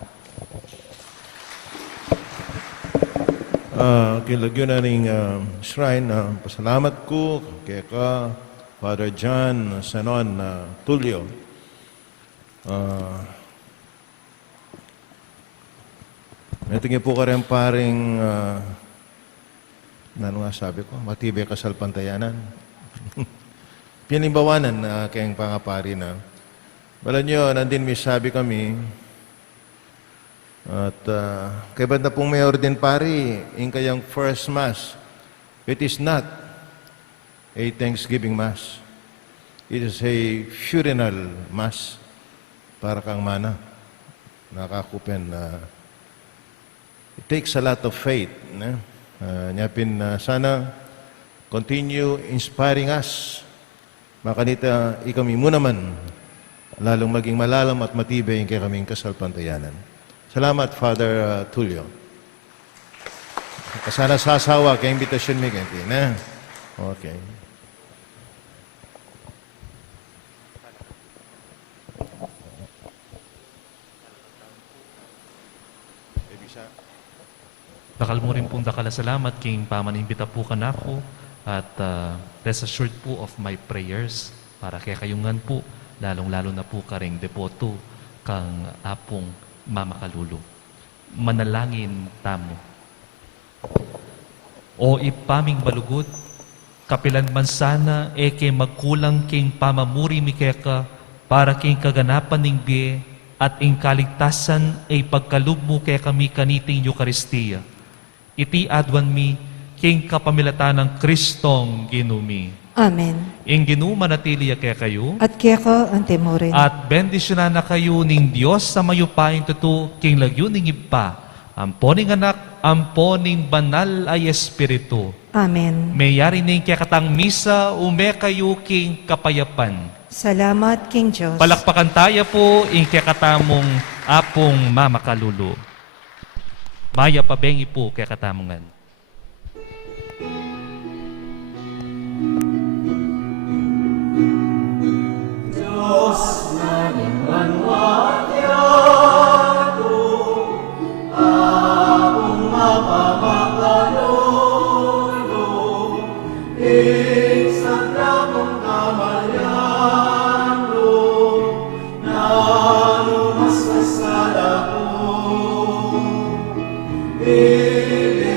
Kilagyo na ning shrine, pasalamat ko kay ka, Father John Senon Tulio. Natingin po ka rin paring, ano nga sabi ko, matibay kasal pantayanan. Pinimbawanan kayong pangapari na. Wala nyo, nandin may sabi kami, At kay banda pong mayor din pari, in kayang first Mass, it is not a Thanksgiving Mass. It is a funeral Mass para kang mana. Nakakupen na it takes a lot of faith. Nyapin sana continue inspiring us. Makanita ikami mo naman, lalong maging malalam at matibay yung kaya kaming kasalpantayanan. Salamat, Father Tulio. Sana sasawa kay imbitasyon mi kaya na. Okay. Dakal mo rin pong dakala salamat king pamanimbita po ka na ako at rest assured po of my prayers para kay kayungan po, lalong-lalo na po ka ring depoto kang apong mamakalulu. Manalangin tamo. O ipaming balugod, kapilan man sana eke magkulang king pamamuri mi keka para king kaganapan ning biye at ing kaligtasan ay pagkalugmo kaya kami kaniting Eucharistia. Iti adwan mi king kapamilatan ng Kristong ginumi. Amen. Ing ginuma natiliya kaya kayo. At kaya ka ang temorin. At bendisyonan na kayo ning Diyos sa mayupaing tutu king lagyo ning iba. Amponing anak, amponing banal ay Espiritu. Amen. Mayari ning kaya katang misa ume kayo king kapayapan. Salamat, King Diyos. Palakpakan tayo po ing kaya katamong apong mamakalulu. Maya pabengi po kaya katamongan. Diyos na manwatya to, among mapapakalulo, isang ramong kamalyanlo, na lumaskas sa lako. Ibig